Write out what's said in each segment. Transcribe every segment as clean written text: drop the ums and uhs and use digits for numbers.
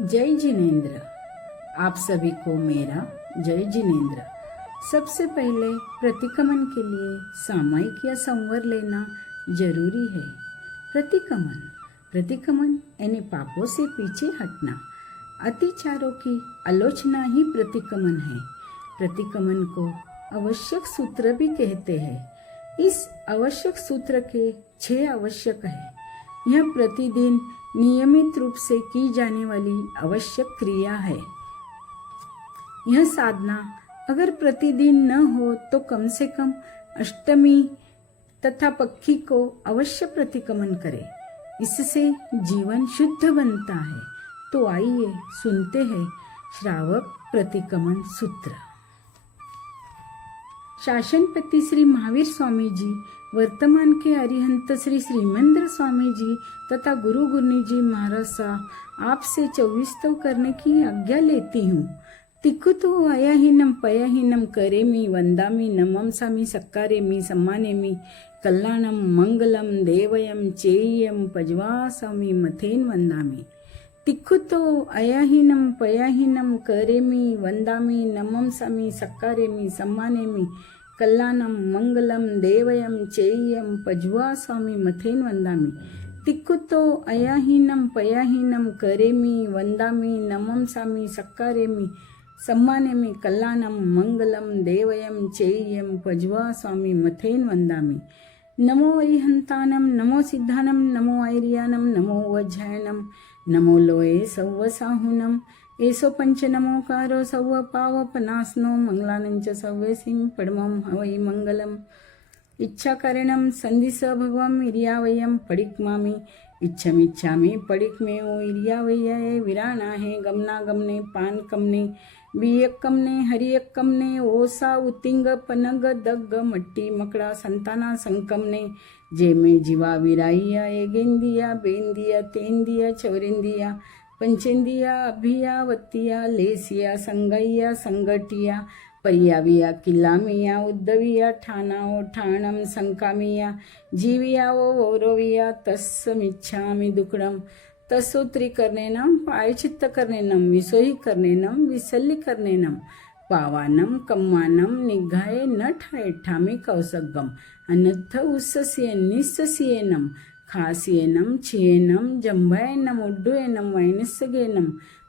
जय जिनेन्द्र। आप सभी को मेरा जय जिनेन्द्र। सबसे पहले प्रतिक्रमण के लिए सामयिक या संवर लेना जरूरी है। प्रतिक्रमण यानी पापों से पीछे हटना। अतिचारों की आलोचना ही प्रतिक्रमण है। प्रतिक्रमण को आवश्यक सूत्र भी कहते हैं। इस आवश्यक सूत्र के 6 आवश्यक है। यह प्रतिदिन नियमित रूप से की जाने वाली आवश्यक क्रिया है। यह साधना अगर प्रतिदिन न हो तो कम से कम अष्टमी तथा पक्षी को अवश्य प्रतिक्रमण करे। इससे जीवन शुद्ध बनता है। तो आइए सुनते हैं श्रावक प्रतिक्रमण सूत्र। शासनपति श्री महावीर स्वामी जी, वर्तमान के अरिहंत श्री श्रीमंद्र स्वामी जी तथा गुरु गुरनी जी महाराज साहब आपसे 24 करने की आज्ञा लेती हूँ। तिक्कुतो अयहीनम पयहीनम करेमि वंदामि नमंसामि सक्कारेमि सम्मानेमि कल्याणम मंगलम देवयम चेयम पज्वासामि मथेन वंदामि। तिक्कुतो अयहीनम पयहीनम करेमि वंदामि नमंसामि सक्कारेमि सम्मानेमि कल्याणम मंगलम देवयम चेयम पज्वासामि मथेन वंदामि। तिक्कुतो अयहीनम पयहीनम करेमि वंदामि नमंसामि सक्कारेमि सम्मानेमि कल्याणम मंगलम देवयम चेयम पज्वासामि मथेन वंदामि। नमो अरिहंतानम, नमो सिद्धानम, नमो ऐर्यानम, नमो वज्रायनम, नमो लोये सव्वसाहुनम। एसो पंच नमोकारो सव्व पावपनासनो मंगलानंच सव्वेसिं पडमं हवै मंगलम। इच्छाकारणं संदिस भगवम इरियावयम पडिक्मामि इच्छमिच्छामि पडिक्मेओ इरियावय्ये विराणाहे गमनागमने पानकमने बियक्कमने हरियक्कमने ओसा उतिंग पनग दग्ग मट्टी मकड़ा संताना संकमने जेमे जीवा विराइया एगेंदिया बेंदिया तेंदिया चवरेंदिया पंचेंदिया अभिया वत्तिया लेसिया संगैया संगटिया पर्याविया किल्लामिया उद्दविया ठानाओ ठाणम संकामिया जीविया वो वौरविया तस्समिच्छामि दुक्कडम तसोत्री करनेनम प्रायचित्त करनेनम विसोही करनेनम विसल्ली करनेनम पावानम कम्मानम निघाये न ठाये ठामे कौसगम अन्यथ उस्सस्येन निस्सस्येनम खास्येनम छियेनम जंभायेनम उड्डुयेनम वैनस्सगेनम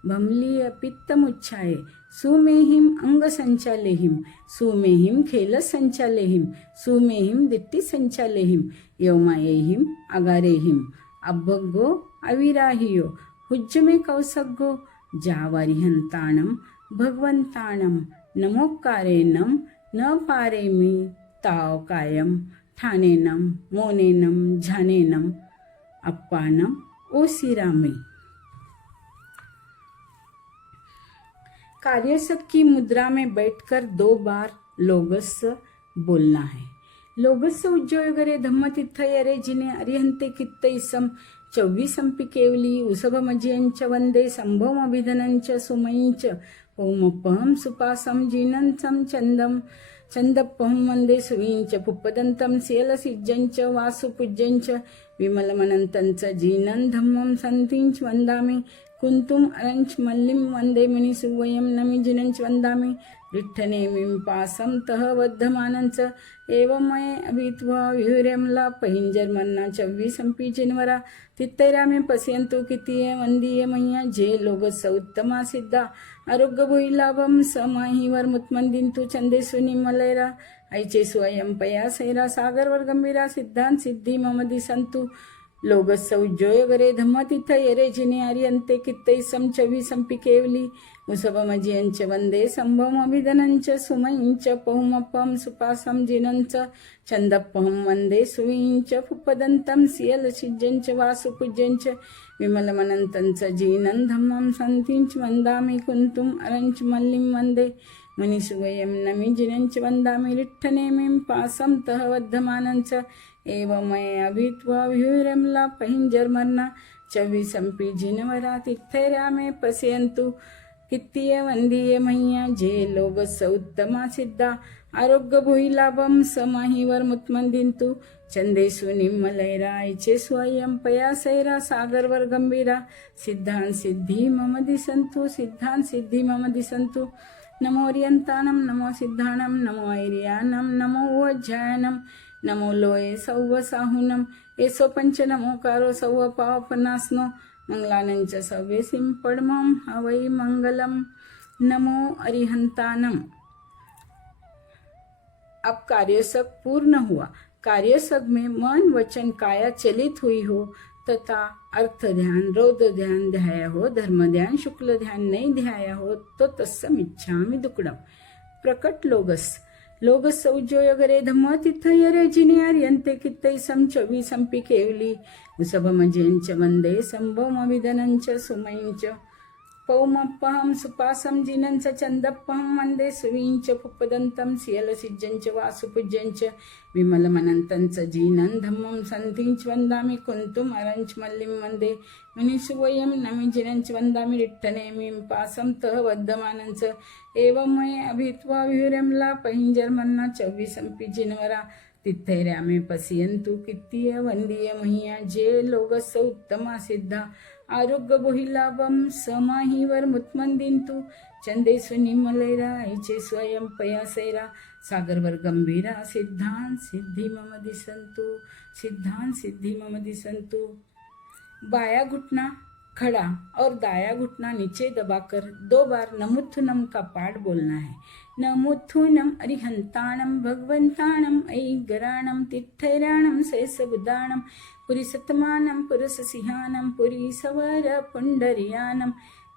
भमलीय पित्तमुच्छाये सुमेहिम अंग संचालेहिम सुमेहिम खेल संचालेहिम सुमेहिम दिट्टी संचालेहिम यौमायेहिम अगारेहिम अभ्भगो अविराहियो हुज्जमे कौसग्गो जावरिहंताणम भगवंताणम नमोकारेणम न पारेमि ताव कायम ठानेनम मोनेनम झानेनम अप्पानम ओसिरामे। कार्यसक की मुद्रा में बैठकर 2 बार लोगस्य बोलना है। लोगस्य उज्जोयगरे धम्मतीर्थयरे जिने अरिहंते कित्तैसम 24 केवली उसभमजियंच वंदे संभवम अभिधनंच सुमयींच ओमपहम सुपासम जिनंचम चंदपहम वंदे सुवींच पुप्पदंतम सियलसिज्जंच वासुपूज्यंच विमलमनंतंच जीनं धम्मं संतींच वंदामि कुंतुम अरंच मल्लिम वंदे मुनिसुवयम नमि जिनंच वंदामि विठ्ठनेमिं पासम तह वर्धमानंच एवं मये अभित्वा विहुर्यमला पहिंजरमन्ना 24 जिनवरा तित्तैरा में पश्यंतु कितीय वंदीय मैया जे लोग सौत्तमा सिद्धा आरोग्य भोई लाभम समाहिवर मुत्मंदिंतु चंदेसु निमलेरा ऐचे स्वयं पया सैरा सागर वर गंभीरा सिद्धांत सिद्धि मम दिसंतु लोगस्य उज्जोयगरे धम्मतीर्थ येरे जिने आर्यन्ते कित्तैसम 24 केवली उसभमजियंच वंदे संभवम अभिधनंच सुमयींच पहुमपम सुपासम जिनंच चंदपहम वंदे सुवींच पुप्पदंतम सियलसिज्जंच वासुपूज्यंच विमलमनंतंच जीनं धम्मं संतींच वंदामि कुंतुम अरंच मल्लिं वंदे मुनिसुवयं नमि जिनंच वंदामि लिट्ठनेमिं पासं तह वर्धमानंच एवं मये अभित्वा विहुरमला पहिंजरमन्ना 24 जिनवरा तित्थैरा में पश्यन्तु कित्तीय वंदीय मैया जे लोग सौत्तमा सिद्धा आरोग्य भुईलाभम समाहिवर मुत्मंदिंतु चंदेसु निम्मलैरायचे स्वयं पयासैरा सागरवर गंभीरा सिद्धांत सिद्धी मम दिसंतु सिद्धांत सिद्धी मम दिसंतु नमो अर्यंतानम नमो सिद्धाणम नमो ऐर्यानम नमो वज्जायनम नमो लोये सौव साहुनम एसो पंच नमोकारो सौव पावपनासनो मंगलानंच सव्य सिंपडमम हवै मंगलम नमो अरिहंतानम। अब कार्यसग पूर्ण हुआ। कार्यसग में मन वचन काया चलित हुई हो तथा अर्थ ध्यान रौद्र ध्यान ध्याया हो, धर्म ध्यान शुक्ल ध्यान नहीं ध्याया हो तो तत्सम इच्छामि दुक्कडम। प्रकट लोगस उज्जोयगरे धम्म तिथयरे जिनियार्यन्ते कित्तैसं चवीसंपि केवली उसभमजेंच वंदे संभवमभिधनंच सुमयंच पौमप्पहं सुपासं जिनंच चंदप्पहं वंदे सुवींच पुप्पदन्तं सियलसिज्जंच वासुपूज्यंच विमलमनन्तंच जीनं धम्मं सन्तींच वन्दामि कुन्तुम अरंच मल्लिं वंदे मुनिसुवयं नमि जिनंच वन्दामि रिट्टनेमिं पासं तः वद्यमानंच एवं मये अभित्वा विहुरमला पहिंजर्मन्ना चौवीसंपि जिनवरा तिथैर्यामे पसियन्तु कित्तीय वंदीय मह्या जे लोगस्य उत्तमा सिद्धा आरोग्य बोहिलाभम समाहिवर मुत्मंदिंतु चंदेसु निमलैरायचे स्वयं पयासैरा सागरवर गंभीरा सिद्धांत सिद्धि मम दिसंतु सिद्धांत सिद्धि मम दिसंतु। बाया घुटना खड़ा और दाया घुटना नीचे दबाकर 2 बार नमुत्थुनम का पाठ बोलना है। नमुत्थुनम अरिहंताणम भगवंताणम ऐगराणम तिथैराणम शेषबुदाणम पुरीसतमानं पुरुषसिंहानं पुरीसवर पुंडरियानं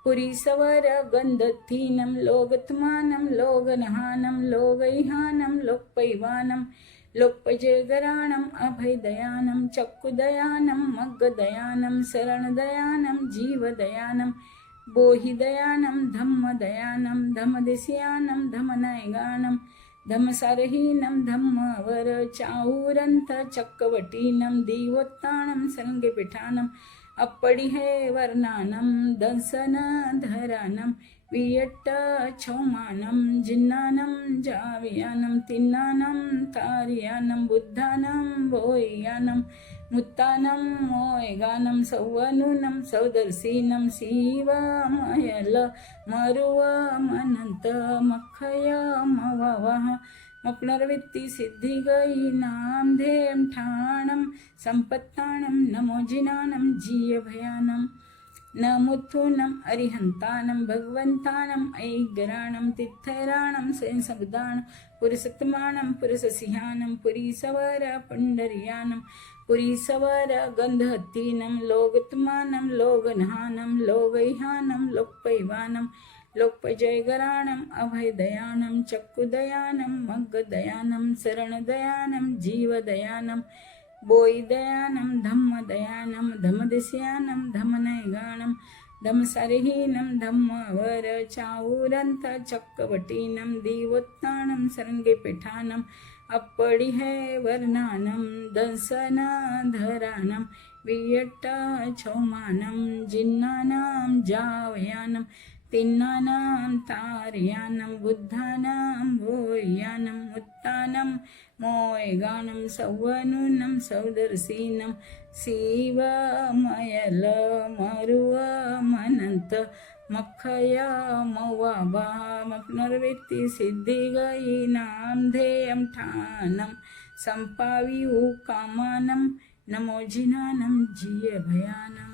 पुरीसवर गंधथीनं लोगत्मानं लोगनहानं लोगैहानं लोकपैवानं लोकपजयगराणं अभयदयानं चक्षुदयानं मग्गदयानं शरणदयानं जीवदयानं बोहिदयानं धम्मदयानं धम्मदेस्यानं धमनयगानं धम्मसारहीनं धम्मवर चाऊरंत चक्रवटीनं दीवोत्तानं संगेपिठानं अप्पडी हे वर्णानं दंसन धरानं वियट्ट छौमानं जिन्नानं जावियानं तिन्नानं तारियानं बुद्धानं बोयानं मुत्तानं मोयगानं सौवनुनं सौदर्शीनं शिवमयल मरुवमनंत मखय मववः मप्नर्वित्ति सिद्धि गई नाम धेम ठाणं संपत्ताणं नमो जिनानं जीय भयानं नमुत्थुनम अरिहंतानं भगवंतानं ऐगराणं तिथैराणं सेंसबुदानं पुरुषतमानं पुरुषसिंहानं पुरीसवर पुंडरियानं पुरीसवर गंधहत्तीनं लोगत्मानं लोगनहानं लोगैहानं लोकपैवानं लोकपजयगराणं अभयदयानं चक्षुदयानं मग्गदयानं शरणदयानं जीवदयानं बोयदयानं धम्मदयानं धम्मदेस्यानं धमनयगानं धम्मसारहीनं धम्मवर चाऊरंत चक्रवटीनं दीवोत्तानं संगेपिठानं अप्पडी हे वर्णानं दंसनधरानं वियट्ट छौमानं जिन्नानं जावयानं तिन्नानं तारयानं बुद्धानं बोयानं मुत्तानं मोयगानं सौवनुनं सौदर्शीनं शिवमयल मरुवमनंत मखय मवाबा मप्नर्वित्ति सिद्धि गई नाम धेयं ठाणं संपाविउ कामानं नमो जिनानं जीय भयानं।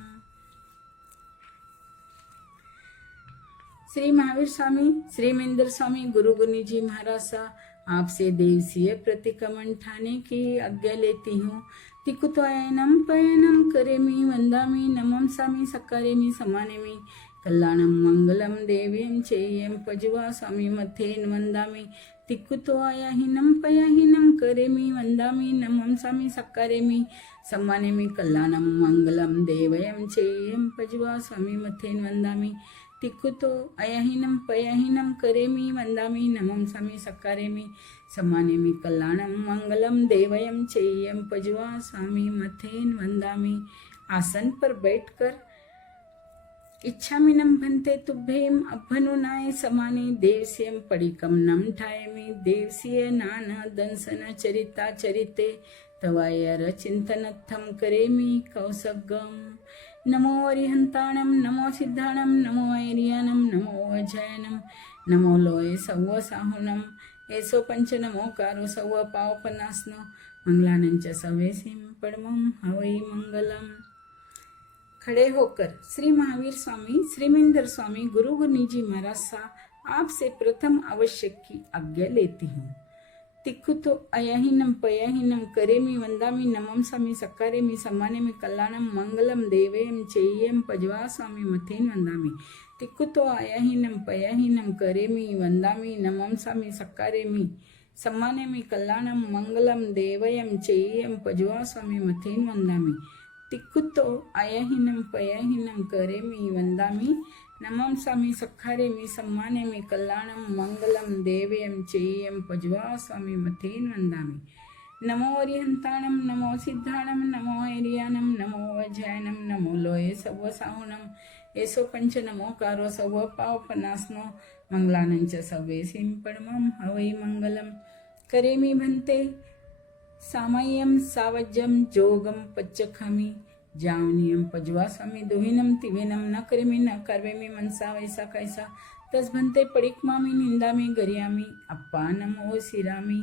श्री महावीर स्वामी श्रीमेंद्र स्वामी गुरु गुनी जी महाराज आपसे देवसीय प्रतिक्रमण ठाने की आज्ञा लेती हूँ। तिकुत्वयनम पयनम करेमि वंदामि नमम सामी सकारेमि समानेमि कल्याणम मंगलम देवीं चेयम पजवा स्वामी मथेन वंदामि तिकुत्वयहिनं पयहिनं करेमि वंदामि नमम सामी सकारेमि समानेमि कल्याणम मंगलम देवयं चेयम पजवा स्वामी मथेन वंदामि तिकुतो अयहिनं पयहिनं करेमि वंदामि नमं सामी सकारेमि सम्मानेमि कल्याणं मंगलम देवयं चेयम पजवा स्वामी मथेन वंदामि। आसन पर बैठकर इच्छामिनं भन्ते तुभ्येम अभ्यनुनाय समाने देवस्यं पडिकं नम ठायमि देवसीय नान दंसन चरिता चरिते तवायर चिंतनत्थं करेमि कौसगम। नमो अरिहंताणं नमो सिद्धाणं नमो ऐरियानं नमो अजयनं नमो लोये सव्व साहुनं एसो पंच नमो कारो सव्व पावपनासनो मंगलानंच सवेसिम पडमं हवै मंगलम। खड़े होकर श्री महावीर स्वामी श्रीमेंद्र स्वामी गुरु गुरनी जी महाराज सा आपसे प्रथम आवश्यक की आज्ञा लेती हूँ। तिक्कुतो अयहिनम पयहिनम करेमि वंदामि नमम स्वामी सकारेमि सम्मानेमि कल्याणम मंगलम देवेम चेयम पजवा स्वामी मथेन वंदामि। तिक्कुतो अयहिनम पयहिनम करेमि वंदामि नमम स्वामी सकारेमि सम्मानेमि कल्याणम मंगलम देवयम चेयम पजवा स्वामी मथेन वंदामि। तिक्कुतो अयहिनम पयहिनम करेमि वंदामि नमं स्वामी सखारेमि सम्मानेमि कल्याणं मंगलम देवयं चेयं पजवा स्वामी मथेन वंदामि। नमो अरिहंताणं नमो सिद्धाणं नमो ऐरियानं नमो अजयनं नमो लोये सव्व साहुनं एसो पंच नमो कारो सव्व पावपनासनो मंगलानंच सवेसिं पडमं हवै मंगलम। करेमि भन्ते सामय्यं सावज्यं जोगं पच्चखमि जावनियम पजवा स्वामी दोहिनम तिवेनम न करेमि न कर्वेमि मनसा वैसा कैसा तस भन्ते पडिक्मामि निंदामि गरियामि अप्पा नमो सिरामि।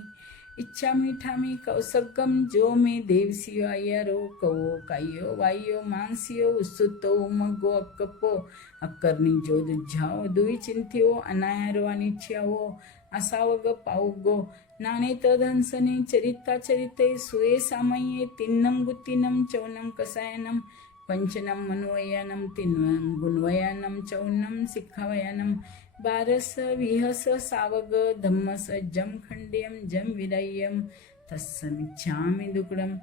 इच्छामि ठामि कौसगम जो मे देवसियो अय्यरो कवो कायो वायो मानसियो उत्सुतो उमगो अक्कपो अक्कर्नी जो दुझाओ दुई चिंथियो अनायरो अनिच्छ्यावो असावग पाउगो नाणे तदंसने चरिता चरिते सुये सामये तिन्नम गुत्तिनम चौनम कसायनम पंचनम मनोवयानम तिन्वम गुणवयानम चौनम सिक्खावयानम बारस विहस सावग धम्मस जम खंड्यम जम विराय्यम तस्समिच्छामि दुक्कडम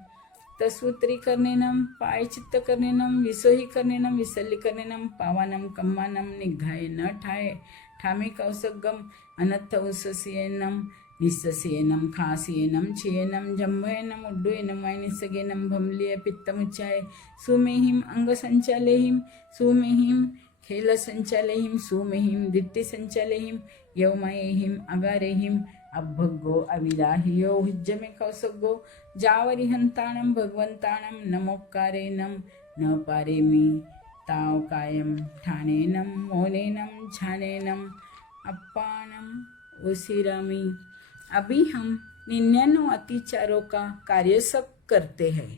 तस्वुत्रीकरणेनं पायचित्तकरणेनं विसोहीकरणेनं विसल्लीकरणेनं पावानं कम्मानं निघाय न ठाये ठामे कौसगम अनत्थ उसस्येनं निस्सस्येनं खास्येनं छियेनं जम्भयेनं उड्डयेनं वैनिसगेनं भम्लीय पित्तमुच्चाय सुमेहिं अंगसंचालेहिं सुमेहिं खेलसंचालेहिं सुमेहिं दित्तिसंचालेहिं यौमयेहिं अगारेहिं अभ्भगो अविराहियो हुज्जमे कौसगो जावरिहंताणं भगवंताणं नमोक्कारेनं न पारेमि ताव कायं ठाणेनं मौनेनं छानेनं अप्पाणं उसिरामि। अभी हम 99 अतिचारों का कार्यसक करते हैं।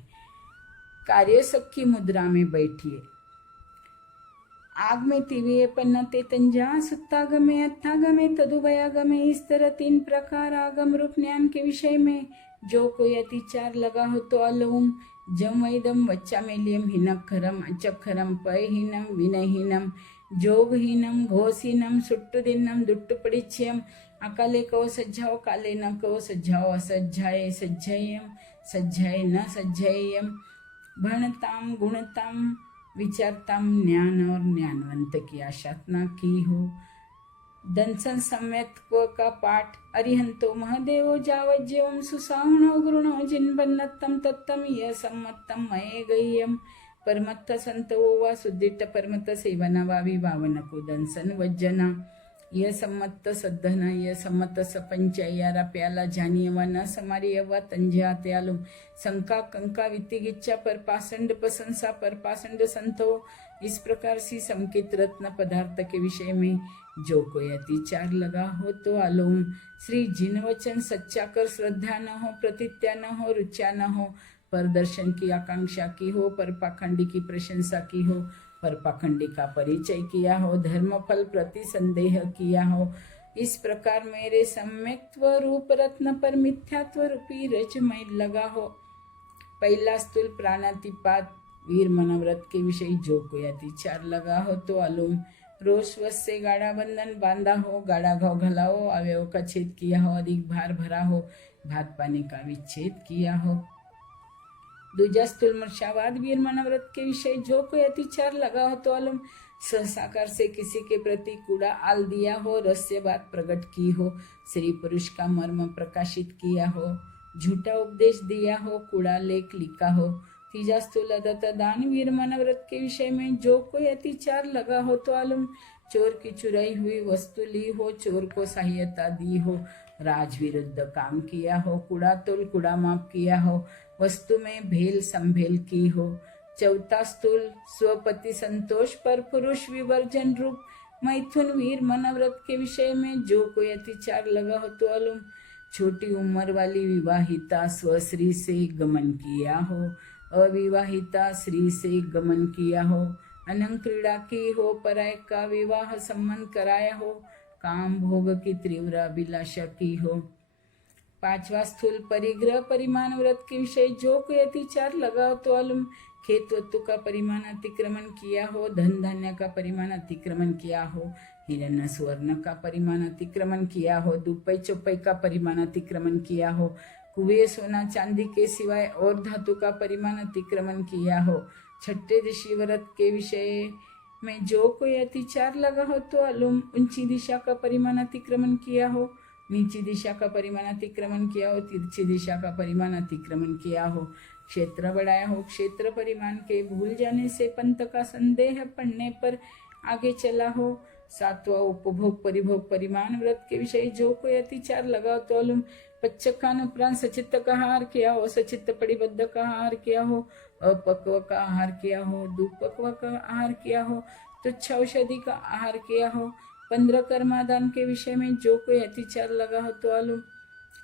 कार्यसक की मुद्रा में बैठिए। आग में तिविये पन्नते तंजा सुत्तागमे अत्थागमे तदुभयागमे इस तरह 3 प्रकार आगम रूप ज्ञान के विषय में जो कोई अतिचार लगा हो तो अलौम जम वैदम वच्चामेलियम हिनखरम अचखरम पयहीनम विनहीनम जोगहीनम घोषहीनम सुट्टुदिन्नम दुट्टुपडिच्यम अकाले कहो सज्जाओ काले न कहो सज्जाओ असज्जाए सज्जयम सज्जाए न सज्जयम भणताम गुणताम विचारताम ज्ञान और ज्ञानवंत की आशातना की हो। दंसन सम्यक्त्व का पाठ अरिहंतो महदेवो जावज्यवम सुसाहुणो गुरुणो जिन्बन्नत्तम तत्तम यह सम्मत्तम मये गह्यम परमत्त संतो वा सुदिट्ट परमत्त सेवना वा विभावन को दंसन वज्जना यह सम्मत्त सद्धना यह सम्मत सपंचयारा प्याला जानिय व न समारिय व तंजा त्यालुम शंका कंका वित्तिगिच्छा पर पाषंड प्रशंसा पर पाषंड संतो। इस प्रकार से संकित रत्न पदार्थ के विषय में जो कोई अतिचार लगा हो तो आलोम श्री जिन वचन सच्चा कर श्रद्धा न हो प्रतित्या न हो रुचा न हो पर दर्शन की आकांक्षा की हो पर पाखंडी की प्रशंसा की हो पर पाखंडी का परिचय किया हो धर्म फल प्रति संदेह किया हो। इस प्रकार मेरे सम्यक्त्व रूप रत्न पर मिथ्यात्व रूपी रजमय लगा हो। पहला स्थूल प्राणातिपात वीर मनोव्रत के विषय जो कोई अतिचार लगा हो तो अलुम रोषवश से गाढ़ा बंधन बांधा हो गाढ़ा घाव घलाओ अवयव का छेद किया हो अधिक भार भरा हो भात पानी का विच्छेद किया हो। दूजा स्थूल मर्शावाद वीर मनोव्रत के विषय जो कोई अतिचार लगा हो तो अलुम सहसाकार से किसी के प्रति कूड़ा आल दिया हो रहस्य बात प्रकट की हो स्त्री पुरुष का मर्म प्रकाशित किया हो झूठा उपदेश दिया हो कूड़ा लेख लिखा हो। तीजा स्थूल अदत्त दान वीर मन व्रत के विषय में जो कोई अतिचार लगा हो तो आलम, चोर की चुराई हुई वस्तु ली हो, चोर को सहायता दी हो, राज विरुद्ध काम किया हो, कूड़ा तोल कूड़ा माप किया हो, वस्तु में भेल संभेल की हो। चौथा स्थूल स्वपति संतोष पर पुरुष विवर्जन रूप मैथुन वीर मनव्रत के विषय में जो कोई अतिचार लगा हो तो अलुम, छोटी उम्र वाली विवाहिता स्वश्री से गमन किया हो, अविवाहिता श्री से गमन किया हो, अनंग क्रीड़ा की हो, पराय का विवाह संबंध कराया हो, काम भोग की तीव्र अभिलाषा की हो। पांचवा स्थूल परिग्रह परिमाण व्रत के विषय जो कोई अतिचार लगा हो तो अलुम, खेत वस्तु का परिमाण अतिक्रमण किया हो, धन धान्य का परिमाण अतिक्रमण किया हो, हिरण्य स्वर्ण का परिमाण अतिक्रमण किया हो, दुपई चौपई का परिमाण अतिक्रमण किया हो, कुएं सोना चांदी के सिवाय और धातु का परिमाण अतिक्रमण किया हो। छठे ऋषि व्रत के विषय में जो कोई अतिचार लगा हो तो अलुम, ऊंची दिशा का परिमाण अतिक्रमण किया हो, नीची दिशा का परिमाण अतिक्रमण किया हो, तिरछी दिशा का परिमाण अतिक्रमण किया हो, क्षेत्र बढ़ाया हो, क्षेत्र परिमाण के भूल जाने से पंथ का संदेह पड़ने पर आगे चला हो। सातवां उपभोग परिभोग परिमाण व्रत के विषय जो कोई अतिचार लगा हो तो अलुम, पच्चकान उपरांत सचित्त का आहार किया हो, सचित्त परिबद्ध का आहार किया हो, अपक्व का आहार किया हो, दुपक्व का आहार किया हो, तुच्छ औषधि का आहार किया हो। 15 कर्मादान के विषय में जो कोई अतिचार लगा हो तो अलुम,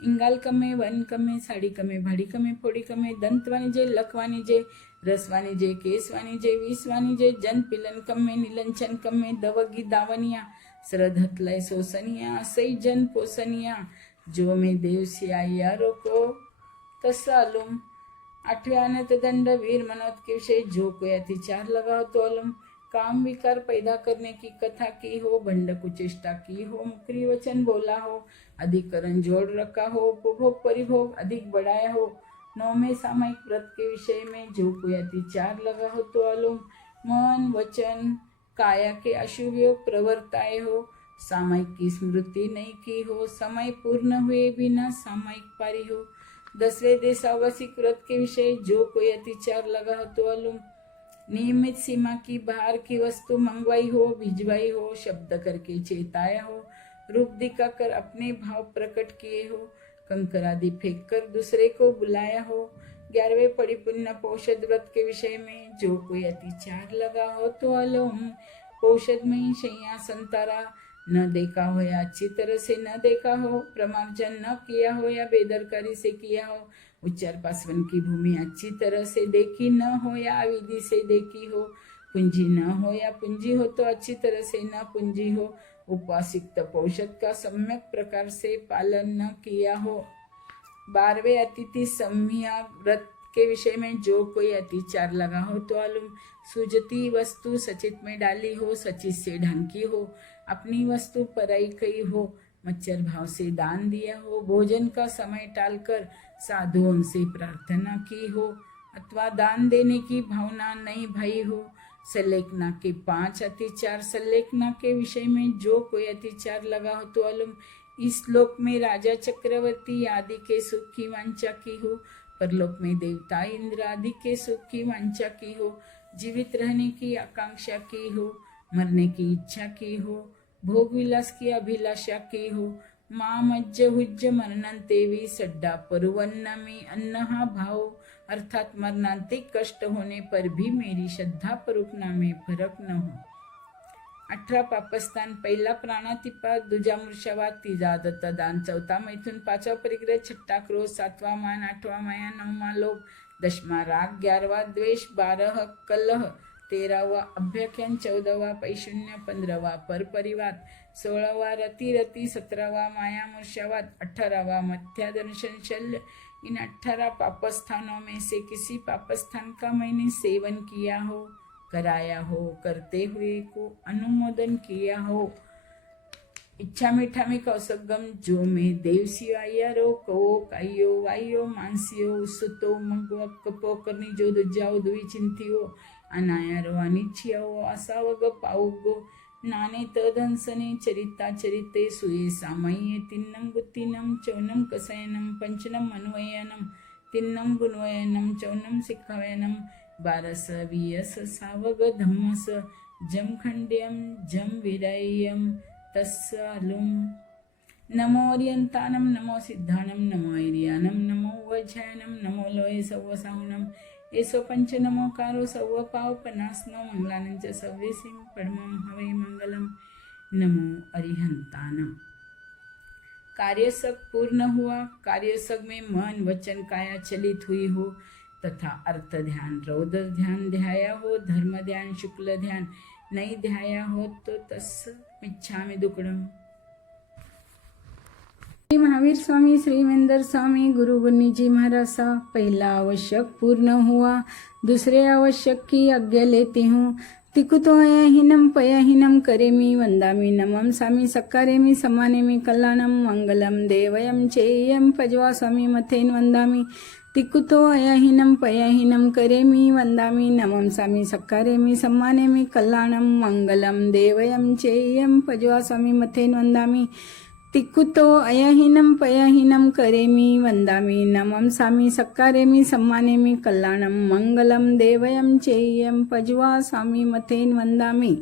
इंगाल कमे, वन कमे, साड़ी कमे, भाड़ी कमे, फोड़ी कमे, दंत वाणिज्य, लक वाणिज्य, रस वाणिज्य, केस वाणिज्य, विष वाणिज्य, जन पिलन कमे, निलंचन कमे, दवगी दावनिया, श्रद्धतलय शोषनिया, असई जन पोषनिया, जो में देव सिया रोको तसालुम। 8वें अनंत दंड वीर मनोत के विषय जो कोई अतिचार लगा हो तो अलुम, काम विकार पैदा करने की कथा की हो, भंड कुचेष्टा की हो, मुकरी वचन बोला हो, अधिकरण जोड़ रखा हो, उपभोग परिभोग अधिक बढ़ाया हो। 9वें सामयिक व्रत के विषय में जो कोई अतिचार लगा हो तो अलुम, मन वचन काया के अशुभ योग प्रवर्ताए हो, सामयिक की स्मृति नहीं की हो, समय पूर्ण हुए बिना सामयिक पारी हो। 10वें देशावासिक व्रत के विषय जो कोई अतिचार लगा हो तो अलुम, नियमित सीमा की बाहर की वस्तु मंगवाई हो, भिजवाई हो, शब्द करके चेताया हो, रूप दिखाकर अपने भाव प्रकट किए हो, कंकर आदि फेंक कर दूसरे को बुलाया हो। 11वें परिपूर्ण पौषद व्रत के विषय में जो कोई अतिचार लगा हो तो अलुम, पौषद में शैया संतारा न देखा हो या अच्छी तरह से न देखा हो, प्रमार्जन न किया हो या बेदरकारी से किया हो, उच्चार पासवन की भूमि अच्छी तरह से देखी न हो या अविधि से देखी हो, पूंजी न हो या पूंजी हो तो अच्छी तरह से न पूंजी हो, उपवासित पौषद का सम्यक प्रकार से पालन न किया हो। 12वें अतिथि सम्या व्रत के विषय में जो कोई अतिचार लगा हो तो अलुम, सूजती वस्तु सचित में डाली हो, सचित से ढंकी हो, अपनी वस्तु पराई कही हो, मच्छर भाव से दान दिया हो, भोजन का समय टालकर साधुओं से प्रार्थना की हो अथवा दान देने की भावना नहीं भई हो। सल्लेखना के 5 अतिचार। सल्लेखना के विषय में जो कोई अतिचार लगा हो तो अलुम, इस लोक में राजा चक्रवर्ती आदि के सुख की वांछा की हो, परलोक में देवता इंद्र आदि के सुख की वांछा की हो, जीवित रहने की आकांक्षा की हो, मरने की इच्छा की हो, भोग विलास की अभिलाषा की हो, मां मज्ज हुज्ज मरनंतेवी सड्डा परुवन्न में अन्नहा भाव, अर्थात मरणांतिक कष्ट होने पर भी मेरी श्रद्धा परुकना में फरक न हो। 18 पापस्थान। पहिला प्राणातिपात, दूजा मूर्छावात, तीजा दत्तदान, चौथा मैथुन, 5वां परिग्रह, 6ठा क्रोध, 7वां मान, 8वां माया, 9वां लोभ, 10वां राग, 11वां द्वेष, 12 कलह, 13वां अभ्याख्यान, 14वां पैशून्य, 15वां पर परिवाद, 16वां रति, 17वां माया मूर्छावाद, 18वां मध्यादर्शन शल्य। इन 18 पापस्थानों में से किसी पापस्थान का मैंने सेवन किया हो, कराया हो, करते हुए को अनुमोदन किया हो। इच्छा मीठा में कौसगम जो में देव सिवायरो कवो कायो वायो मानसियो उसुतो मगव कपो करनी जो दुजाओ दुई चिंतियो अनायारो अनिच्छियो आसावग पाउगो नाने तदंसने चरिता चरिते सुये सामये तिन्नम गुत्तिनम चौनम कसयनम पंचनम अन्वयनम तिन्नम गुणवयनम चौनम शिक्षावयनम 12 बीयस सावग धम्मस जम खंड्यम जम विराय्यम तस्य अलुम नमो ओरियंतानम नमो सिद्धानम नमो ऐरियानम नमो वज्रायनम नमो लोये सव्वसाहुनम एसो पंच नमो कारो सव्व पाव पनासनो मंगलानंच सव्वेसिम पद्मम हवे मंगलम नमो अरिहंतानम। कार्यसग पूर्ण हुआ, कार्यसग में मन वचन काया चलित हुई हो तथा अर्थ ध्यान रौद्र ध्यान ध्याया हो, धर्म ध्यान शुक्ल ध्यान नहीं ध्याया हो तो तस् मिच्छामि दुक्कडम। श्री महावीर स्वामी श्रीमेंदर स्वामी गुरु गुन्नीजी महाराज सा पहला आवश्यक पूर्ण हुआ, दूसरे आवश्यक की आज्ञा लेती हूँ। तिकुतो अयहिनम पयहिनम करेमि वंदामि नमम सामी सक्कारेमि सम्मानेमि कल्याणम मंगलम देवयम चेयम पजवा स्वामी मथेन वंदामि। तिकुतो अयहिनम पयहिनम करेमि वंदामि नमम सामी सक्कारेमि सम्मानेमि कल्याणम मंगलम देवयम चेयम पजवा स्वामी मथेन वंदामि। तिकुतो अयहिनम पयहिनम करेमि वंदामि नमम सामी सक्कारेमि सम्मानेमि कल्याणम मंगलम देवयम चेयम पजवा स्वामी मथेन वंदामि।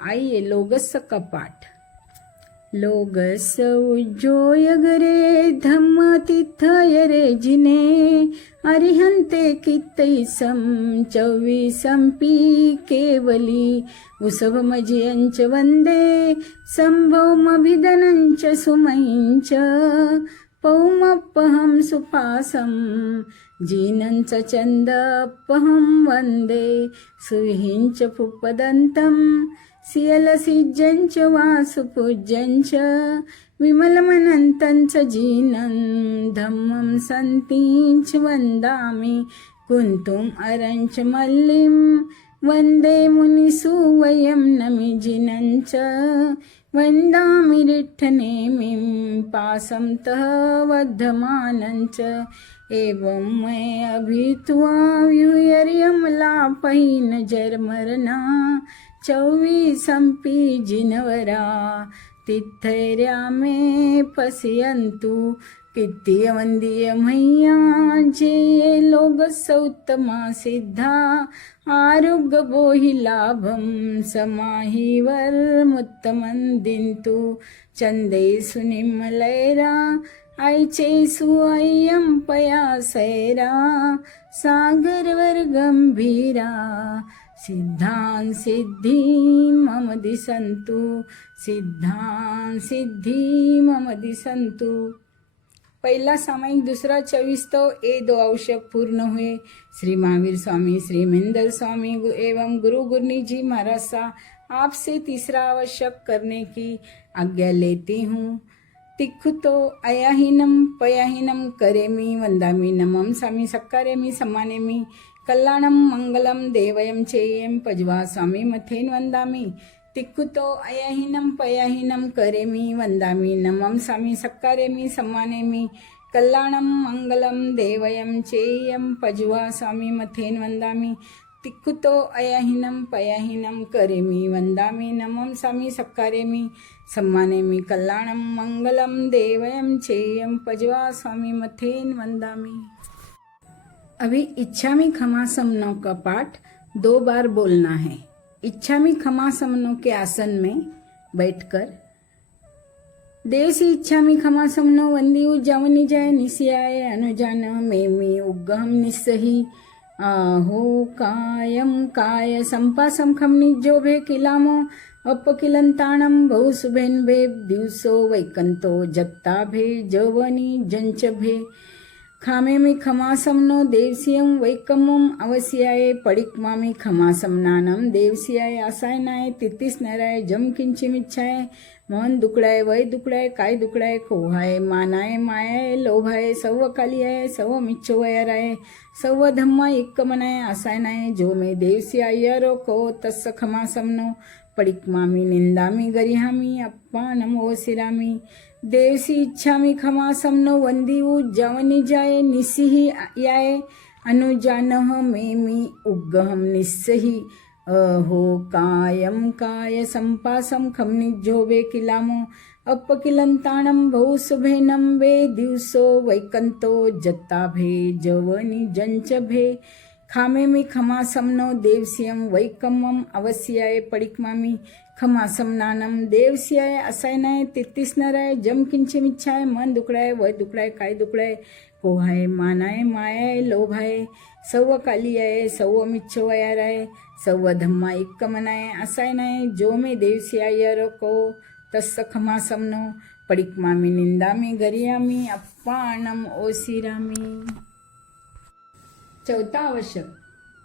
आइए लोगस का पाठ। लोगस उज्जोय गरे धम्म तिथयरे जिने अरिहंते कित्तैसम 24 केवली उसभमजियंच वंदे संभवमभिधनंच सुमयींच पौमप्पहं सुपासं जीनंच चंदप्पहं वंदे सुविहिंच पुपदन्तं सियलसिज्जंच वासुपूज्यंच विमलमनन्तंच जीनं धम्मं सन्तींच वन्दामि कुन्तुम् अरंच मल्लिं वन्दे मुनिसुवयं नमिजिनंच वन्दामि रिट्ठनेमिं पासं तः वर्धमानंच एवं मैं अभित्वा व्यूयर्यमलापहीन जर्मरना 24 जिनवरा तिथैर्या मे पश्यन्तु कित्तीय वंदीय मैया जे लोग सौत्तमा सिद्धा आरोग्य बोहि लाभम समाहिवर मुत्तमंदिन्तु चंदे सुनिमलैरा ऐचैसु अय्यं पयासैरा सागरवर गंभीरा सिद्धां सिद्धि मम दिसन्तु सिद्धां सिद्धि मम दिसन्तु। पहला सामायिक, दूसरा 24 तो ये 2 आवश्यक पूर्ण हुए। श्री महावीर स्वामी श्रीमेंदर स्वामी एवं गुरु गुरनीजी महाराज सा आपसे तीसरा आवश्यक करने की आज्ञा लेती हूँ। तिखुतो अयाहीनम पयाहीनम करेमि वंदामि नमम सामी सक्कारेमि सम्मानेमि कल्याणम मंगलम देवयम चेयम पजवा स्वामी मथेन वंदामि। तिक्कुतो अयहिनम पयहिनम करेमि वंदामि नमम सामी सक्कारेमि सम्मानेमि कल्याणम मंगलम देवयम चेयम पजवा स्वामी मथेन वंदामि। तिक्कुतो अयहिनम पयहिनम करेमि वंदामि नमम सामी सक्कारेमि सम्मानेमि कल्याणम मंगलम देवयम चेयम पजवा स्वामी मथेन वंदामि। अभी इच्छामि क्षमा समनों का पाठ 2 बार बोलना है। इच्छामि क्षमा समनों के आसन में बैठकर देवसी इच्छामि क्षमा समनो वंदी उज्जावनी जय निस्याय अनुजान मेमी उग्गहम निस्सही आहो कायम काय संपासम खम निजोभे किलामो अपकिलंताणम बहुसुभेन भे दिवसो वैकंतो जत्ताभे जवनी जंचभे खामेमि खमासमनो देवसियम वैकमम अवस्याय पडिक्मामि खमासमनानम देवसियाय आसायनाय तितीस नराय जम किंचिमिच्छाय मन दुकडाय वय दुकडाय काय दुकडाय खोहाय मानाय मायाय लोभाय सव कालियाय सव मिच्छो वयराय सव धम्मा इक्कमनाय आसायनाय जो मे देवसियाय रोको तस्स खमासमनो पडिक्मामि निंदामि गरिहामि अप्पा नमो सिरामि देवसी इच्छामि क्षमा समनो वंदीऊ जवनि जाय निस्सिहि याय अनुजानह मेमि उग्गहम निस्सहि अहो कायम काय संपासम खम निजोबे किलामो अपकिलंताणं बहुशुभेनं वे दिवसो वैकंतो जत्ताभे जवनी जंचभे खामे मी खमासमनो देवसियम वैकमम अवश्याय पडिकमामी खमासमनानम देवसियाय असायनाय तित्तीसनाराय जम किंचिमिच्छाय मन दुकडाय वय दुकडाय काय दुकडाय कोहाय मानाय मायाय लोभाय सव्व कालियाय सव्व मिच्छवयाराय सव्व धम्मा इक्कमनाय असायनाय जो मे देवसियाय रको तस्स खमासमनो पडिकमामी निंदामी गरियामी अप्पाणम ओसिरामी। चौथा आवश्यक,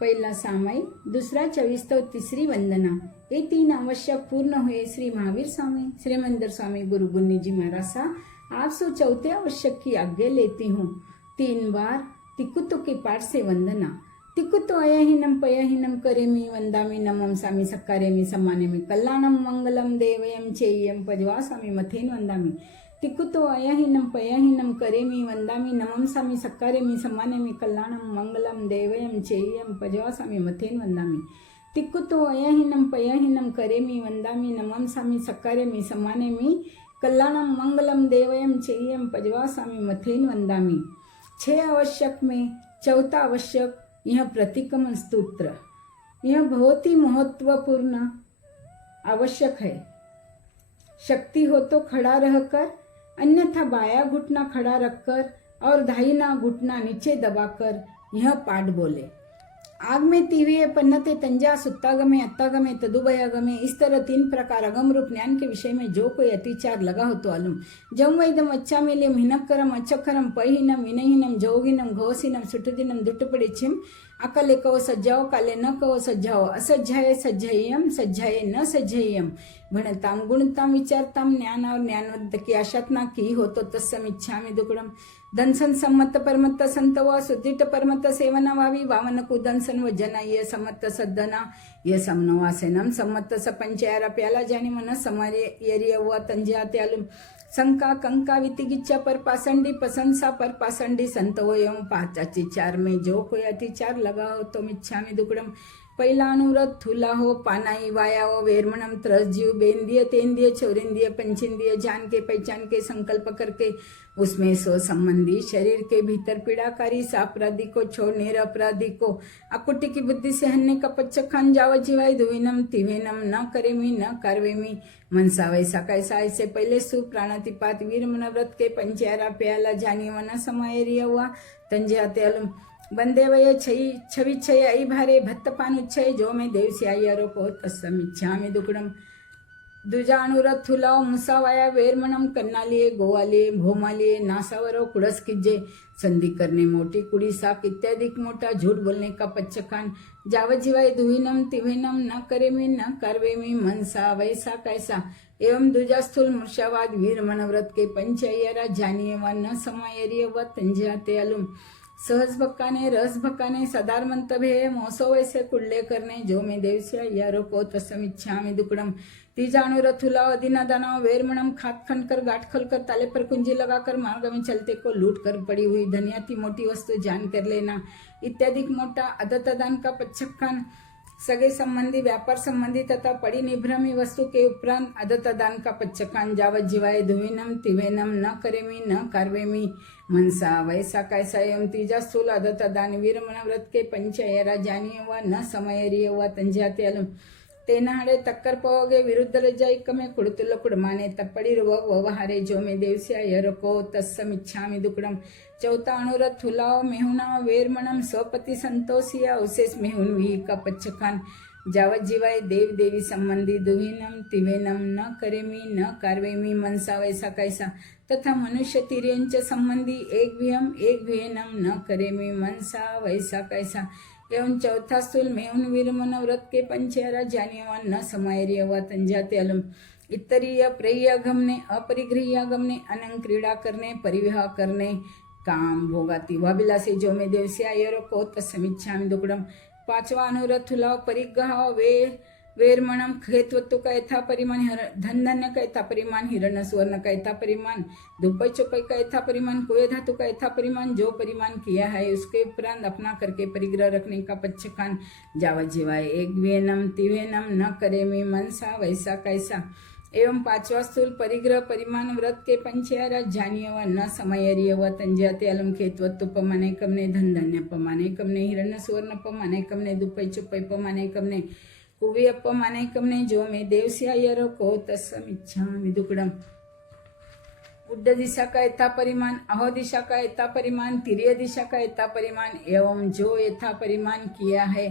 पहिला सामाई, दूसरा चविस्तव, तीसरी वंदना। ये तीन आवश्यक पूर्ण हुए श्री महावीर स्वामी श्रीमंदर स्वामी गुरु गुन्नी जी महाराज सा आपसे चौथे आवश्यक की आज्ञा लेती हूँ। 3 बार तिकुतो के पाठ से वंदना। तिकुतो अयहीनम पयहीनम करेमी वंदामी नमम सामी सक्कारेमी सम्मानेमी कल्याणम मंगलम देवयम चेयम पजवासामी मथेन वंदामी। तिकुतो अयहीनम पयहीनम करेमी वंदामी नमम सामी सक्कारेमी सम्मानेमी कल्याणम मंगलम देवयम चेयम पजवासामी मथेन वंदामी। तिकुतो अयहीनम पयहीनम करेमी वंदामी नमम सामी सक्कारेमी सम्मानेमी कल्याणम मंगलम देवयम चेयम पजवासामी मथेन वंदामी। 6 आवश्यक में चौथा आवश्यक यह प्रतिक्रमण स्तोत्र, यह बहुत ही महत्वपूर्ण आवश्यक है। शक्ति हो तो खड़ा रहकर, अन्यथा बाया घुटना खड़ा रखकर और दाहिना घुटना नीचे दबाकर यह पाठ बोले। आग में तीव्य पन्नते तंजा सुत्तागमे अत्तागमे तदुभयागमे, इस तरह 3 प्रकार अगम रूप ज्ञान के विषय में जो कोई अतिचार लगा हो तो अलम जम वैदम अच्छा मेलियम हिनकरम अच्छकरम पहीनम विनहीनम जोगिनम घोसिनम सुटदिनम दुटपड़िचिम अकले कहो सज्जाओ काले न कहो सज्जाओ असज्जाये सज्जय्यम सज्जाये न सज्जय्यम भणताम गुणताम विचारताम ज्ञान और ज्ञानवद्ध की आशातना की हो तो तत्सम इच्छामि दुकडम दंसन सम्मत परमत्त संतवा सुदिट परमत्त सेवना वावी वावन कुदंसन व जना ये सम्मत सद्दना ये समनवासेनम सम्मत सपंचयारा प्याला जानी मन समारे यरिय व तंजिया त्यालुम शंका कंका वितिगिच्चा पर पासंडी प्रशंसा पर पासंडी संतवो एवं पाचाची 4 में जो कोई अतिचार लगा हो तो मिच्छामि दुकडम। पहिला अनुव्रत थूला हो पानाई वाया हो वेरमणम त्रसजीव बेंदिय तेंदिय चौरेंदिय पंचेंदिय जान के पहचान के संकल्प करके उसमें स्व संबंधी शरीर के भीतर पीड़ाकारी सापराधी को छोड़ निरपराधी को अकुटी की बुद्धि से हन्ने का पच्चखान जाव जीवाय धुविनम तिवेनम न करेमी न करवेमी मनसा वैसा कैसा। इससे पहले सुप्राणातिपात वीर मनव्रत के पंचारा प्याला जानी मन समायरिय हुआ तंजाते अलम बंदे वय छवि छय आई भारे भत्तपान उच्छय जो मैं देवस्यायरो को तस्समिच्छामि दुकडम। दुजा अनुरथ थुलाव मुसावाया वेरमणम कन्नालिये गोवालिये भोमालिये नासावरो कुड़स किज्जे संधि करने मोटी कुड़ी साक इत्यादि मोटा झूठ बोलने का पच्चकान जाव जीवाय दुहिनम तिवेनम न करेमी न करवेमी मनसा वैसा कैसा। एवं दुजा स्थूल मूर्छावाद वीर मनव्रत के पंचयरा जानिये व न समायरिय व तंजाते अलुम सहज भक्काने रस भक्काने सदार मंतभे मोसो वैसे कुल्ले करने जो मैं देवस्या यारो को तस्समिच्छामि दुकडम। तीजा अनुरथुला अदिना दाना वेरमणम खात खनकर गाठ खलकर ताले पर कुंजी लगाकर मार्ग में चलते को लूट कर पड़ी हुई धनियाती मोटी वस्तु जान कर लेना इत्यादि मोटा अदतदान का पच्छक्खान सगे संबंधी व्यापार संबंधी तथा पड़ी निभ्रमी वस्तु के उपरांत अदतदान का पच्छकान जावत जीवाय धुविनम तिवेनम न करेमी न कार्वेमी मनसा वैसा कैसा। एवं तीजा स्थूल अदतदान वीर मनव्रत के पंचयरा जानिये व न समयरिय व तंजाते अलम तेना हड़े तक्कर पवोगे विरुद्ध रजाई कमे कुड़तुल कुड़माने तपड़ी रोग वहारे जो में देवस्या यरको तस्समिच्छामि दुकडम। चौथा अनुरथ थुलाव मेहुना वेरमणम स्वपति संतोषिया उसेस मेहुन वी का पच्छखान जावत जीवाय देव देवी संबंधी दुहिनम तिवेनम न करेमी न कार्वेमी मनसा वैसा कैसा। तथा मनुष्य तिर्यंच संबंधी एक विहनम न करेमी मनसा वैसा कैसा। एवं चौथा स्थूल मेहुन वीर मनव्रत के पंचयरा जानियवान न समायरिय व तंजाते अलम इतरीय प्रेय गमने अपरिगृह गमने अनंग क्रीड़ा करने परिविवाह करने काम भोगाती वाबिलासी जो में देवस्या यरो को तस्समिच्छामि दुकडम। पांचवा अनुरथ थुलाव परिग्रह वेरमणम खेतवत्व का यथा परिमाण धन धन्य का यथा परिमाण हिरण सुवर्ण का यथा परिमाण धुपई चौपई का यथा परिमाण कुए धातु का यथा परिमाण जो परिमाण किया है उसके उपरांत अपना करके परिग्रह रखने का पच्छखान जावत जीवाय एक वेनम तिवेनम न करेमी मनसा वैसा कैसा। एवं पांचवा स्थूल परिग्रह परिमाण व्रत के पंचेरा जानिय व न समयरिय व तंजाते अलम खेतवत्तु पमाने कमने धन धन्य पमाने कमने हिरण्य सुवर्ण पमाने कमने दुपै चुपै पमाने कमने कुवी अपमाने कमने जो मे देवस्या यरो को तस्समिच्छामि दुक्कडम। उड्ड दिशा का यथा परिमाण, अहो दिशा का यथा परिमाण, तिर्य दिशा का यथा परिमाण एवं जो यथा परिमाण किया है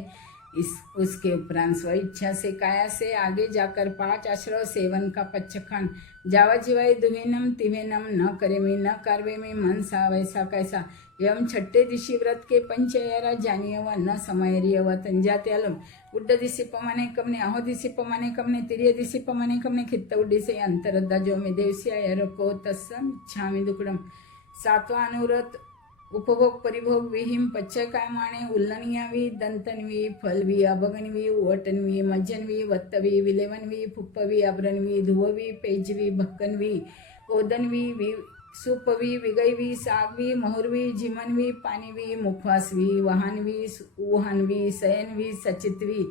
इस उसके उपरांत स्व इच्छा से काया से आगे जाकर 5 आश्रव सेवन का पच्चखान जावा जीवाय दुहेनम तिवेनम न करे में न कार्वे में मन सा वैसा कैसा। एवं छठे दिशी व्रत के पंचयरा जानिय व न समयरिय व तंजाते अलम उड्ड दिशि पमाने कमने अहो दिशि पमाने कमने तिर्य दिशि पमाने कमने खित्त उड्डी से अंतरद्दा जो में देवस्या यरो को तस्सम इच्छामि दुक्कडम। सातवां अनुव्रत उपभोग परिभोग विहीम पच्चकायमाणे उल्लनियावी दंतनवी फलवी अभगनवी वटनवी मज्जनवी वत्तवी विलेवनवी फुप्पवी अब्रनवी धुववी पेजवी भक्कनवी ओदनवी सुपवी विगैवी सागवी महुरवी जिमनवी पानीवी मुखवासवी वहानवी उहानवी सयनवी सचितवी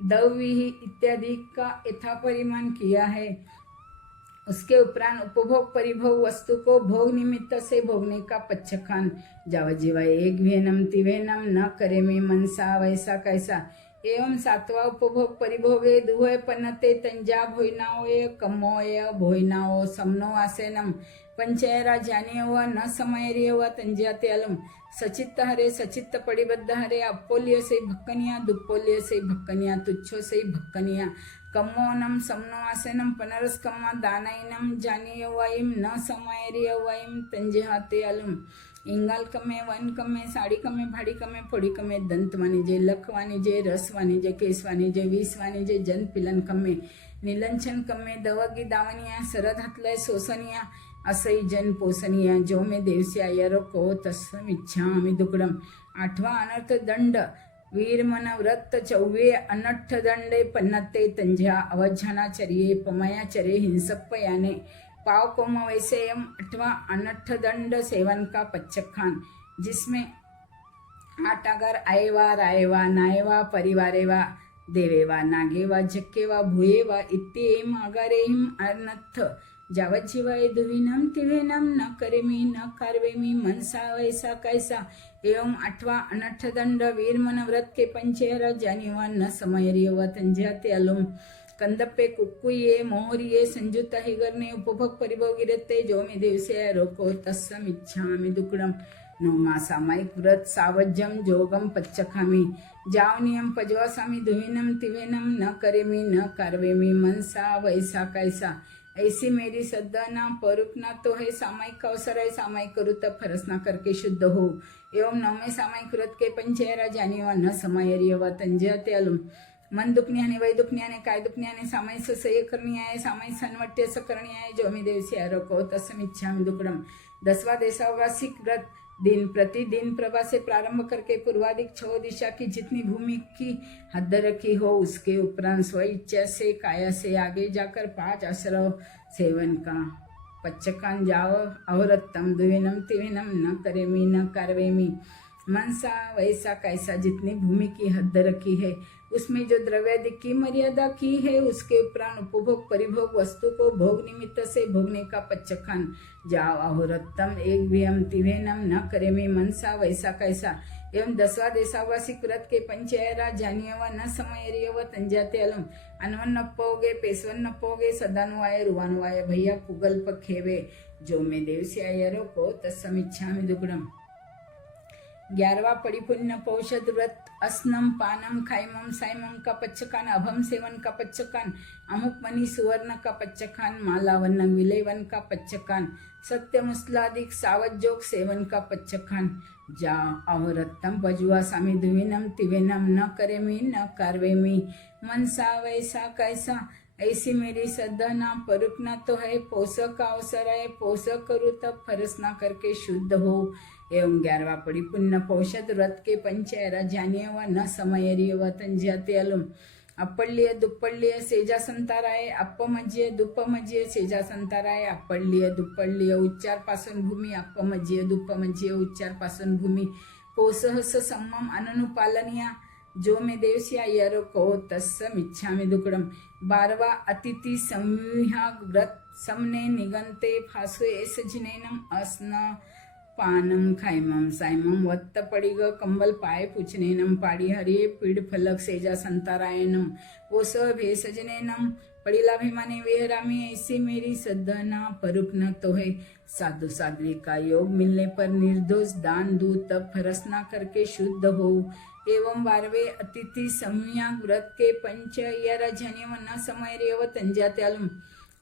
दववी इत्यादि का यथा परिमाण किया है। उसके उपरांत उपभोग परिभोग वस्तु को भोग निमित्त से भोगने का पच्चखान जावा जीवा एक वेनम तिवेनम न करे में मनसा वैसा कैसा। एवं सातवा उपभोग परिभोगे दुहे पन्नते तंजा भोयनाओ कमोय भोयनाओ समनो आसेनम पंचयरा जानिय व न समयरिय व तंजाते अलम सचित्त हरे सचित्त पड़िबद्ध हरे अपोल्य से भक्कनिया दुपोल्य से भक्कनिया तुच्छो से भक्कनिया कम्मोनम समनो आसेनम पनरस कम्मा दानयनम जानिय वाइम न समयरिय वाइम तंजहाते अलम इंगाल कमे वन कमे साड़ी कमे भाड़ी कमे फोड़ी कमे दंत वाणिजे लख वाणिजे रस वाणिजे केस वाणिजे वीस वाणिजे जन पिलन कमे निलंचन कमे दवगी दावनिया सरद हातलय सोसनिया असई जन पोसनिया जो मे देवस्या यरो को तस्सम इच्छामि दुक्कडम। आठवा अनर्थ दंड वीरमन व्रत चौवे अनट्ठ दंडे पन्नते तंजा अवझानाचर्ये पमयाचर्ये हिंसप्पयाने पाव कोम वैसेयम। आठवां अनट्ठ दंड सेवन का पच्चखान जिसमें 8 अगर आएवा राएवा नाएवा परिवारेवा देवेवा नागेवा जक्केवा भुएवा इत्येम अगरेहिम अनर्थ जावज्जीवाय दुविनम तिवेनम न करेमी न कार्वेमी मनसा वैसा कैसा। एवं 8वां अनट्ठ दंड वीरमन व्रत के पंचेरा जानिवा न समयरिय व तंजाते अलुम कंदप्पे कुक्कुये मोहरिये संजुता हिगरने उपभोग परिभोगिरते जो मे देवसे रोको तस्सम इच्छामि दुक्कडम। 9वां सामायिक व्रत सावज्जम जोगम पच्चखामी जावनियम पजवासामी दुविनम तिवेनम न करेमी न कार्वेमी मनसा वैसा कैसा। ऐसी मेरी श्रद्धा ना परुपना तो है सामायिक का अवसर है सामायिक करूँ तब फरसना करके शुद्ध हो। एवं 9वें सामायिक व्रत के पंचेरा जानिवा न समयरिय व तंजाते अलुम मन दुखण्याने वय दुखण्याने काय दुखण्याने सामायिक सय करणी आहे सामायिक सनवट्य करणी आहे जो मी देवसी रोको तस्समिच्छामि दुक्कडम। 10वां देशावासिक व्रत दिन प्रतिदिन प्रभा से प्रारंभ करके पूर्वाधिक 6 दिशा की जितनी भूमि की हद रखी हो उसके उपरांत स्व इच्छा से काया से आगे जाकर 5 आश्रव सेवन का पच्चकान जाओ अवरत्तम दुवेनम तिवेनम न करेमी न कार्वेमी मनसा वैसा कैसा। जितनी भूमि की हद रखी है उसमें जो द्रव्यादि की मर्यादा की है उसके उपरांत उपभोग परिभोग वस्तु को भोग निमित्त से भोगने का पच्चखान जाओ अहोरत्तम एक व्यम तिवेनम न करेमी मनसा वैसा कैसा। एवं 10वां देशावासिक व्रत के पंचयरा जानियवा न समयरिय व तंजाते अलम अनवन नप्पोगे पेसवन नप्पोगे सदानुवाय रुवानुवाय भैया पुगल्प खेवे जो में देवस्यायरो को तस्समिच्छामि दुक्कडम। 11वां परिपुण्य पौषद व्रत अस्नम पानम खाइमम साइमम का पच्चकान अभम सेवन का पच्चकान अमुक मणि सुवर्ण का पच्चकान मालावन विलेवन का पच्चकान सत्य मुस्लादिक सावज्जोग सेवन का पच्चकान जा अवरत्तम पजुआ सामी दुविनम तिवेनम न करेमी न कार्वेमी मनसा वैसा कैसा। ऐसी मेरी श्रद्धा ना परुपना तो है पोषक का अवसर है पोषक करूँ तब फरसना करके शुद्ध हो। एवं 11वां परिपुण्य पौषद व्रत के पंचयरा जानिय व न समयरिय व तंजाते अलुम अप्पल्य दुप्पल्य सेजासंताराय अप्पमज्य दुप्पमज्य सेजासंताराय अप्पल्य दुप्पल्य उच्चार पासून भूमी अप्पमज्य दुप्पमज्य उच्चार पासून भूमी पोसहस सम्मम अनुपालनिया जो मे देवस्या यरो को तस्समिच्छामि दुक्कडम. 12वा अतिथी संविहाग व्रत समने निगंते फासवे एस जिनेनम अस्न पानम खायमम सायमम वत्त पडिग कंबल पाय पुचनेनम पाडी हरिये पीड फलक सेजा संतारायणम ओस भेसजनेनम पडिलाभिमाने विहरामी ऐसी मेरी सदना परुक न तो है. साधु साध्वी का योग मिलने पर निर्दोष दान दूं तब फरसना करके शुद्ध हो. एवं 12वें अतिथि सम्याग व्रत के पंच यरजन्यम न समय रेव तंजात्यालुम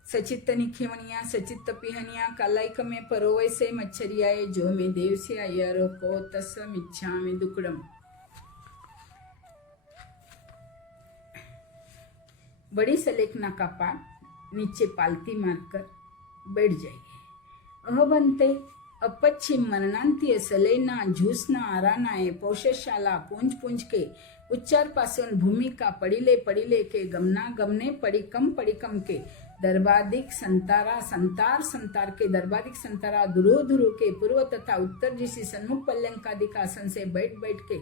सचित्त निखेवनिया सचित्त पिहनिया कालाइक में परोवै से मच्छरियाए जो में देव से अयरो को तस्समिच्छामि दुक्कडम. बड़ी सलेखना का पाठ नीचे पालती मारकर बैठ जाइए. अहबंते अपच्छिम मरणांतीय सलेना झूसना आरानाए पौषशाला पुंज पुंज के उच्चार पासून भूमिका पडिले पडिले के गमना गमने पडिकम के दर्बादिक संतारा संतार संतार के दर्बादिक संतारा धुरु धुरु के पूर्व तथा उत्तर जिसी सन्मुख पल्यंकादिक आसन से बैठ बैठ के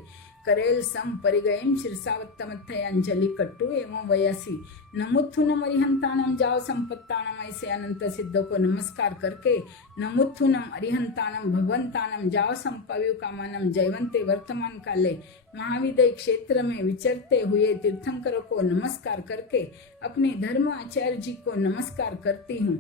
करेल सम परिगयम शीर्षावत्तमथय अंजलि कट्टु एवं वयसी नमुत्थुनम अरिहंतानम जाओ संपत्तानम ऐसे अनंत सिद्ध को नमस्कार करके नमुत्थुनम अरिहंतानम भगवंतानम जाओ संपव्यु कामानम जयवंते वर्तमान काले महाविदय क्षेत्र में विचरते हुए तीर्थंकरों को नमस्कार करके अपने धर्म आचार्य जी को नमस्कार करती हूँ.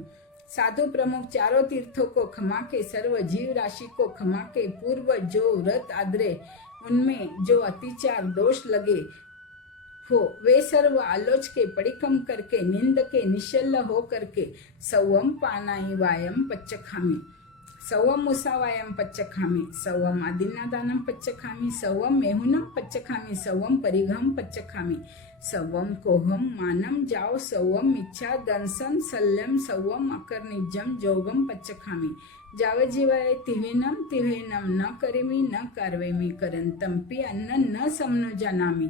साधु प्रमुख चारों तीर्थों को खमा के सर्व जीव राशि को खमा के पूर्व जो व्रत आदरे उनमें जो अतिचार दोष लगे हो वे सर्व आलोच के पडिकम करके निंद के निश्चल हो करके सवम पानाई वायम पच्चखामी सवम मुसावायम पच्चखामी सवम आदिन्नादानम पच्चखामी सवम मेहुनम पच्चखामी सवम परिघम पच्चखामी सवम कोहम मानम जाओ सवम इच्छा दंसन सल्यम सवम अकर्निजम जोगम पच्चखामी जावजीवाय तिवेनम न करेमी न कार्वेमी करंतम्पि अन्न न समनु जानामी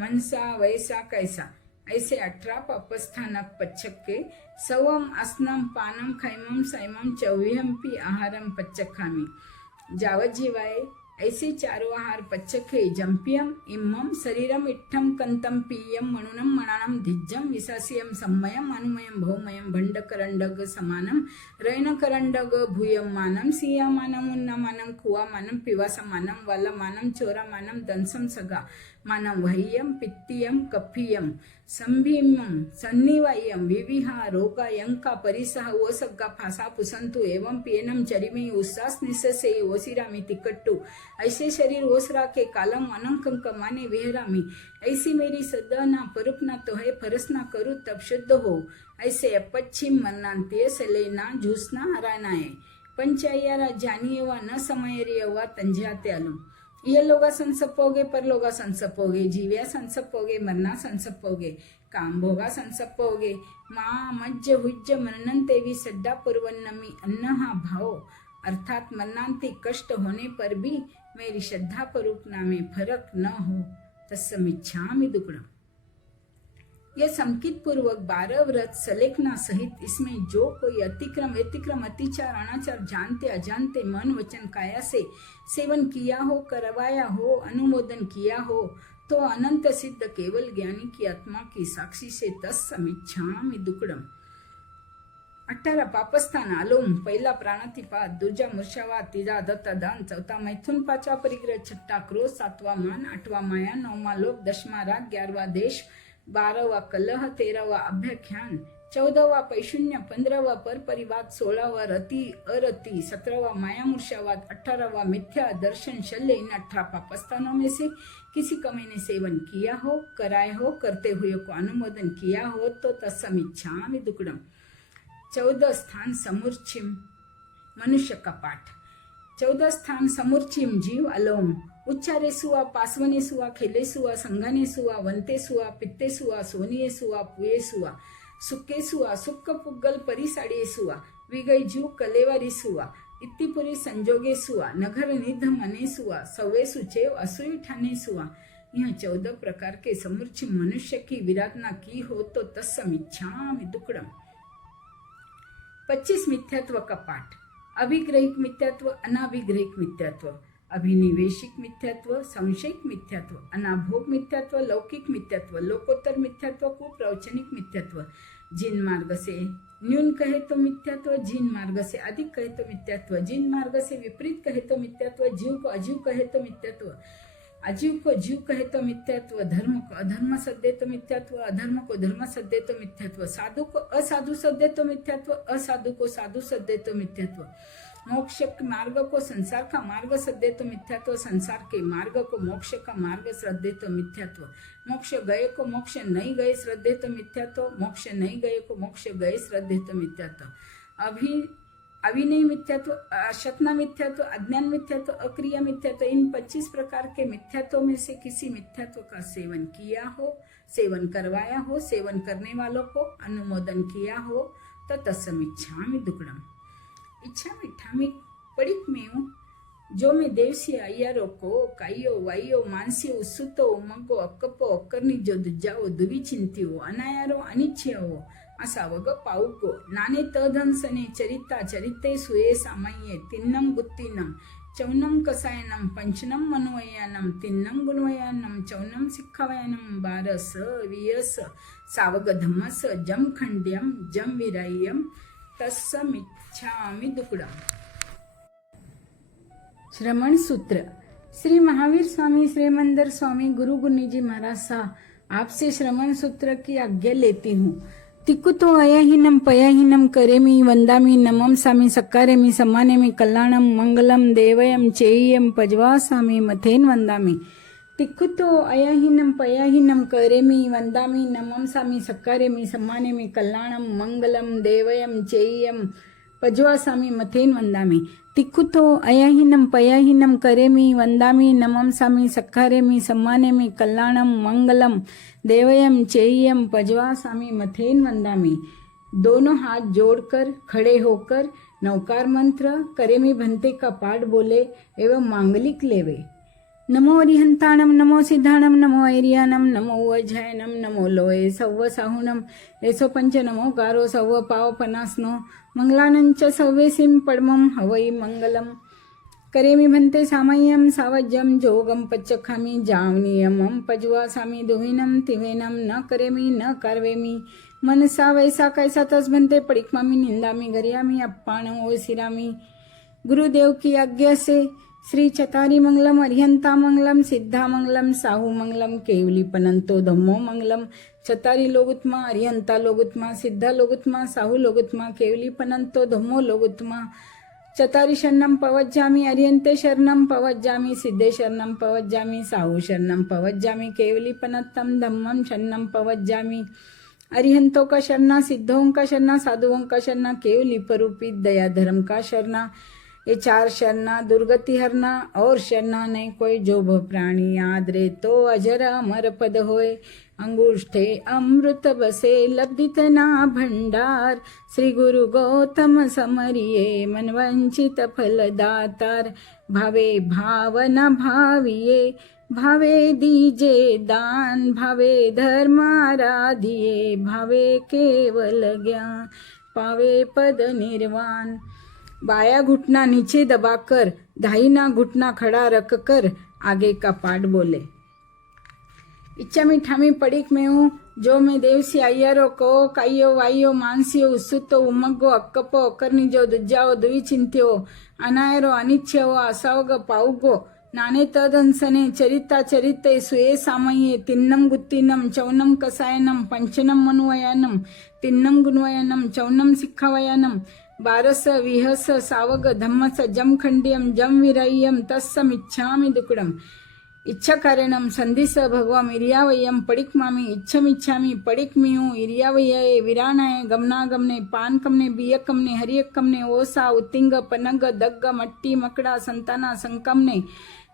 मनसा वैसा कैसा ऐसे 18 पापस्थानक पच्चक्के सवम अस्नम पानम खैमम सैमम चौविहंपि आहारम पच्चखामी जावजीवाय ऐसे 4 आहार पच्चखे जंपियम इम्मम शरीरम इट्ठम कंतम पीयम मणुनम मणानम धिज्जम विसासियम सम्मयम अनुमयम भौमयम भंडकरंडग समानम रैनकरंडग भूयम मानम सियामानम उन्नमानम खुवामानम पिवासमानम वालमानम चोरामानम दंसम सगा मानम वह्यम पित्तियम कफियम संभीमम सन्निवायम विविहा रोगा यंका परिसह वो सग्गा फासा पुसंतु एवं पियनम चरिमे उस्सास निससे ओसिरामी तिकट्टू ऐसे शरीर ओसरा के कालम अनंकंक माने विहरामी ऐसी मेरी सदना परुपना तो है फरसना करूँ तब शुद्ध हो. ऐसे अपच्छिम मरणांतीय सलेना झूसना हरानाए पंचायरा जानिएवा न समयरियवा तंजात्यालू ये लोगा संसपोगे पर लोगा संसपोगे जीव्या संसपोगे मरना संसपोगे काम भोगा संसपोगे माँ मज्ज हुज्ज मरणंते भी सड्डा पुरवन्नमी अन्न हा भाव अर्थात मरणांती कष्ट होने पर भी मेरी श्रद्धा परूपना में फर्क न हो तस्समिच्छामि दुक्कडम. यह संकित पूर्वक 12 व्रत सलेखना सहित इसमें जो कोई अतिक्रम अतिचार अनाचार जानते अजानते मन वचन काया से सेवन किया हो करवाया हो अनुमोदन किया हो तो अनंत सिद्ध केवल ज्ञानी की आत्मा की साक्षी से तस्समिच्छामि दुक्कडम. 18 पापस्थान आलोम पहिला प्राणातिपात दूजा मूर्छावात तीजा दत्तदान चौथा मैथुन पाचवा परिग्रह छठा क्रोध सातवा मान आठवा माया नवमा लोभ 10वा राग 11वा देश 12वा कलह 13वा अभ्याख्यान 14वा पैशून्य 15वा पर परिवाद 16वा रति अरति 17वा माया मूर्छावाद 18वा मिथ्या दर्शन शल्य. इन 18 पापस्थानों में से किसी का मैंने सेवन किया हो कराए हो करते हुए को अनुमोदन किया हो तो तस्समिच्छामि दुक्कडम. 14 स्थान समूर्छिम मनुष्य का पाठ. 14 स्थान समूर्छिम जीव अलोम उच्चारेसुआ पासवनेसुआ खेलेसुआ संघानेसुआ वंतेसुआ पित्तेसुआ सोनियेसुआ पुयेसुआ सुक्केसुआ सुक्क पुग्गल परिसाडीयेसुआ विगयजू कलेवारीसुआ इत्तिपुरी संजोगेसुआ नगर निध मनेसुआ सवेसु चेव असुई ठानेसुआ. यह 14 प्रकार के समूर्छिम मनुष्य की विराधना की हो तो तस्समिच्छामि दुक्कडम. 25 मिथ्यात्व का पाठ. अभिग्रहिक मिथ्यात्व अनाभिग्रहिक मिथ्यात्व. अभिनिवेशिक मिथ्यात्व, संशयिक मिथ्यात्व, अनाभोग मिथ्यात्व, लौकिक मिथ्यात्व, लोकोत्तर मिथ्यात्व, कुप्रवचनिक मिथ्यात्व, जिन मार्ग से न्यून कहे तो मिथ्यात्व, जिन मार्ग से अधिक कहे तो मिथ्यात्व, जिन मार्ग से विपरीत कहे तो मिथ्यात्व, जीव को अजीव कहे तो मिथ्यात्व, अजीव को जीव कहे तो मिथ्यात्व, धर्म को अधर्म सदे तो मिथ्यात्व, अधर्म को धर्म सदे तो मिथ्यात्व, साधु को असाधु सदे तो मिथ्यात्व, असाधु को साधु सदे तो मिथ्यात्व, मोक्ष के मार्ग को संसार का मार्ग श्रद्धे तो मिथ्यात्व, संसार के मार्ग को मोक्ष का मार्ग श्रद्धे तो मिथ्यात्व, मोक्ष गए को मोक्ष नहीं गए श्रद्धे तो मिथ्यात्व, मोक्ष नहीं गए को मोक्ष गए श्रद्धे तो मिथ्यात्व, अभिनय मिथ्यात्व, अशतना मिथ्यात्व, अज्ञान मिथ्यात्व, अक्रिया मिथ्यात्व, इन 25 प्रकार के मिथ्यात्व में से किसी मिथ्यात्व का सेवन किया हो, सेवन करवाया हो, सेवन करने वालों को अनुमोदन किया हो तो तत्समिच्छामि दुक्कडम। इच्छा मिठामी पडिक में जो मैं देवसी अय्यारो को कायो वायो मानसियो उसुतो उमगो अक्कपो अक्कर्नी जो दुजाओ दुवी चिंतियो अनायारो अनिच्छयो असावग पाउको नाने तदंसने चरिता चरिते सुये सामये तिन्नम गुत्तिनम चौनम कसायनम पंचनम मनोवयानम तिन्नम गुणवयानम चौनम सिक्खवयानम बारस वियस सावग धम्मस जम खंड्यम जम विराय्यम तस्समिच्छामि दुक्कडम। श्रमण सूत्र। श्री महावीर स्वामी श्रीमंदर स्वामी गुरु गुन्नी जी महाराज साहब आपसे श्रमण सूत्र की आज्ञा लेती हूँ। तिक्कुतो अयहीनम पयहीनम करेमि वंदामि नमम सामि सक्कारेमि सम्मानेमि कल्याणम मंगलम देवयम चेय्यम पजवासामि मथेन वंदामि। तिक्कुतो अयहीनम पयहीनम करेमि वंदामि नमम सामि सक्कारेमि सम्मानेमि कल्याणम मंगलम देवयम चेय्यम पजवासामि मथेन वंदामि। तिक्कुतो अयहीनम पयहीनम करेमि वंदामि नमम सामि सक्कारेमि सम्मानेमि कल्याणम मंगलम देवयम चेय्यम पजवासामि मथेन वंदामि। दोनों हाथ जोड़कर खड़े होकर नवकार मंत्र करेमि भंते का पाठ बोले एवं मांगलिक लेवे। नमो अरिहंताणम नमो सिद्धाणम नमो ऐरियानम नमो अजयनम नमो लोये सव्व साहुनम एसो पंच नमो गारो सव्व पाव पनासनो मंगलानंच सव्वेसिम पडमम हवई मंगलम। करेमि भंते सामय्यम सावज्यम जोगम पच्चखामि जावनियमम पजवासामि दुहिनम तिवेनम न करेमि न कार्वेमि मनसा वैसा कैसा तस भंते पडिक्मामि निंदामि गरियामि अप्पाणो सिरामि। गुरुदेव की आज्ञा से श्री चतारी मंगलम अरिहंता मंगलम सिद्धा मंगलम साहू मंगलम केवली पनंतो धम्मो मंगलम। चतारी लोगुत्मा अरिहंता लोगुत्मा सिद्धा लोगुत्मा साहू लोगुत्मा केवली पनंतो धम्मो लोगुत्मा। चतारी शरणम पवज्जामि अरिहंते शरणम पवज्जामि सिद्धे शरणम पवज्जामि साहू शरणम पवज्जामि केवली पनत्तम धम्मम शरणम पवज्जामि। अरिहंतों का शरणा सिद्धों का शरणा साधुओं का शरणा केवली परूपी दया धर्म का शरणा। ये 4 शरणा दुर्गति हरना और शरणा नहीं कोई जो भ प्राणी आदरे तो अजर अमर पद होए। अंगुष्ठे अमृत बसे लब्धित ना भंडार श्री गुरु गौतम समरिये मन वंचित फल दातार। भावे भावना भाविये भावे दीजे दान भावे धर्म आराधिये भावे केवल ज्ञान पावे पद निर्वाण। बाया घुटना नीचे दबाकर दाहिना घुटना खड़ा रखकर आगे का पाठ बोले। इच्छा मिठामी पडिक में हूँ जो मैं देवसी अय्यारो को कायो वायो मानसियो उसुतो उमगो अक्कपो अकर्नी जो दुजाओ दुई चिंत्यो अनायरो अनिच्छयो असावग पाउगो नाने तदंसने चरिता चरिते सुये सामये तिन्नम गुत्तिनम चौनम कसायनम पंचनम मनुवयानम तिन्नम गुणवयानम चौनम सिक्खवयानम बारस विहस सावग धम्मस जम खंड्यम जम विराय्यम तस्समिच्छामि दुक्कडम। इच्छा कारणम संधिस भगवाम इरियावयम पडिक्मामि इच्छमिच्छामि पडिक्मियु इरियावये विराणाय गमनागमने पानकमने बियकमने हरियकमने ओसा उत्तिंग पनग दग्ग मट्टी मकड़ा संताना संकमने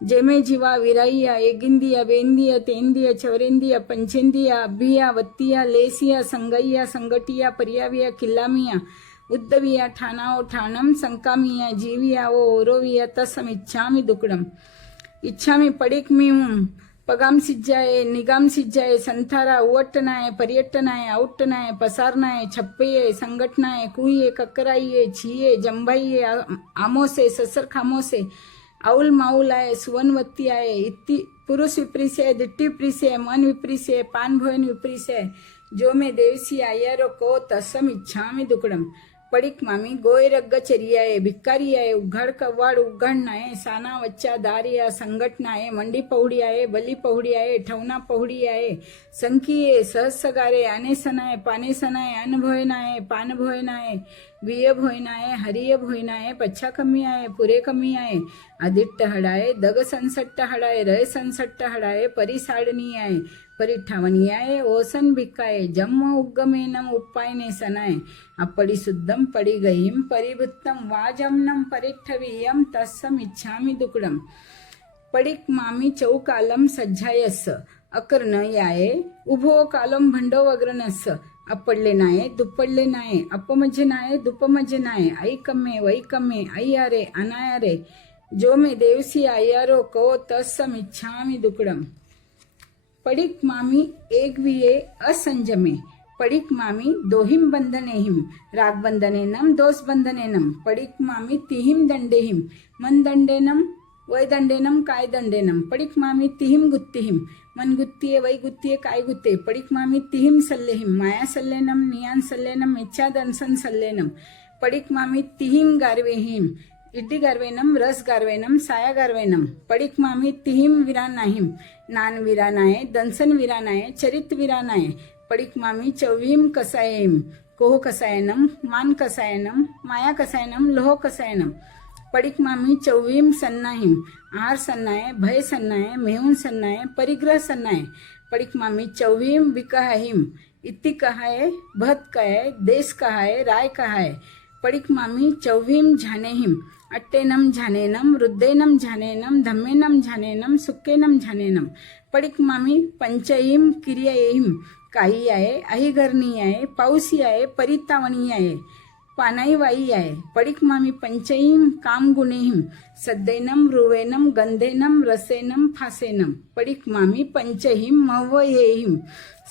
जेमे जीवा विराइया एगिंदिया बेंदिया तेंदिया चौरेंदिया पंचेंदिया अभिया वत्तिया लेसिया संगैया संगटिया परियाविया किल्लामिया उद्धविया ठानाओ ठाणम संकामिया जीविया वो ओरोविया तस्समिच्छामि दुक्कडम। इच्छामि पडिक्मियु पगाम सिज्जाये निगाम सिज्जाये संथारा उवट्टनाय पर्यट्टनाय औट्टनाय पसारनाय छप्पये संगठनाय कुये कक्कराइये छिये जंभाइये आमोसे ससर खामोसे आउल माउल आहे, सुवनवती आहे, इत्ती पुरुष विपरीस है, दिट्टी विपरीस है, मन विपरीस है, पान भोजन विपरीस है, जो मैं देवसी आयरो को तसम इच्छामी दुकडम. पडीक मामी गोय रग्ग चरियाये, भिक्कारी आहे, उघड कव्वाड उघडणं आहे, साना वच्चा दारिया संघटना आहे, मंडी पहुडी आहे, बली पहुडी आहे, ठवना पहुडी आहे, संकी आहे, सहसगारे, अनेसन आहे, पानेसन आहे, अनभोयन आहे, पानभोयन आहे, विय भोयन आहे, हरिय भोयन आहे, पच्छा कमी आहे, पुरे कमी आहे, आदिट्ट हडाये, दग संसट्ट हडाये, रय संसट्ट हडाये, परिसाडणी आहे, परिठावणी आहे, ओसन भिक्काये, जम्म उग्गमेनम उप्पायने सनाय, अपडी शुद्धम पडी गईम, परिभुत्तम वाजमनम परिठवीयम तस्सम इच्छामी दुकडम. पडीक मामी चौकालम सज्जायस, अकर्ण याये, उभो कालम भंडो वग्रनस, अपडले नाये, दुप्पडले नाये, अपमजे नाये, दुपमजे नाये, आई कम्मे वै कम्मे, अय्यारे अनायारे, जो मे देवसी आयारो को तस्सम इच्छामी दुकडम. पडीक मामी एक विये असंजमे, पडीक मामी दोहिम बंधनेहिम, राग बंधनेनम दोष बंधनेनम, पडीक मामी तिहिम दंडेहिम, मन दंडेनम वै दंडेनम काय दंडेनम, पडीक मामी तिहिम गुत्तिहिम, मन गुत्तिये वै गुत्तिये काय गुत्ते, पडीक मामी तिहिम सल्लेहिम, माया सल्लेनम नियान सल्लेनम इच्छा दंसन सल्लेनम, पडीक मामी तिहिम गारवेहिम, इड्डी गारवेनम रस गारवेनम साया गारवेनम, पडीक मामी तिहिम विरानाहिम, नान विरानाये, दंसन विरानाये, चरित विरानाये, पडीक मामी चौवीम कसायम, कोह कसायनम, मान कसायनम, माया कसायनम, लोह कसायनम, पडीक मामी चौवीम सन्नाहिम, आहार सन्नाये, भय सन्नाये, मेहून सन्नाये, परिग्रह सन्नाये, पडीक मामी चौवीम विकहाहिम, इत्ती कहाये, भत कहाये, देश कहाये, राय कहाये, पडीक मामी चौवीम झानेहिम, अट्टेनम झानेनम, रुद्देनम झानेनम, धम्मेनम झानेनम, सुक्केनम झानेनम, पडीक मामी पंचहीम किर्यायेहिम, काही आहे, अहिगरणी आहे, पाऊसी आहे, परितावणी आहे, पानाई वाई आहे, पडीक मामी पंचहीम काम गुणेहिम, सद्दैनम रुवेनम गंधेनम रसेनम फासेनम, पडीक मामी पंचहीम मव्वयेहिम,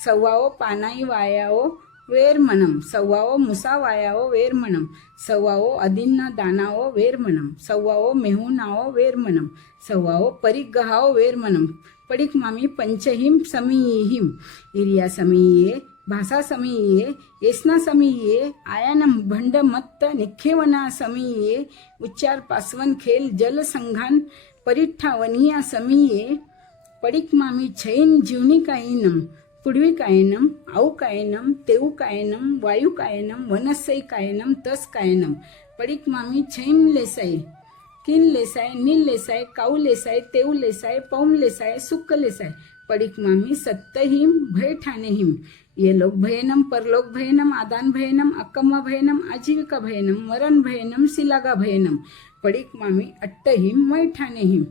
सव्वाओ पानाई वायाओ वेरमणम, सव्वाओ मुसा वायाओ वेरमणम, सव्वाओ अदिन्ना दानाओ वेरमणम, सव्वाओ मेहुनाओ वेरमणम, सव्वाओ परिग्रहाओ वेरमणम, पडीक मामी पंचहीम समीहिम, इरिया समीये, भाषा समीये, येसना समीये, आयानम भंड मत्त निखेवना समीये, उच्चार पासवन खेल जल संघान परिठ्ठावनिया समीये, पडीक मामी छैन जीवनी कायनम, पुडवी कायनम, आऊ कायनम, तेऊ कायनम, वायू कायनम, वनस्सई कायनम, तस कायनम, पडीक मामी छैन लेसाई, किन लेसाय, नील लेसाय, काऊ लेसाय, तेऊ लेसाय, पौम लेसाय, सुक्क लेसाय, पडीक मामी सत्तहिम भय ठाणेहिम, ये लोक भयनम, परलोक भयनम, आदान भयनम, अक्कम्मा भयनम, आजीविका भयनम, मरण भयनम, सिलागा भयनम, पडीक मामी अट्टहिम मै ठाणेहिम,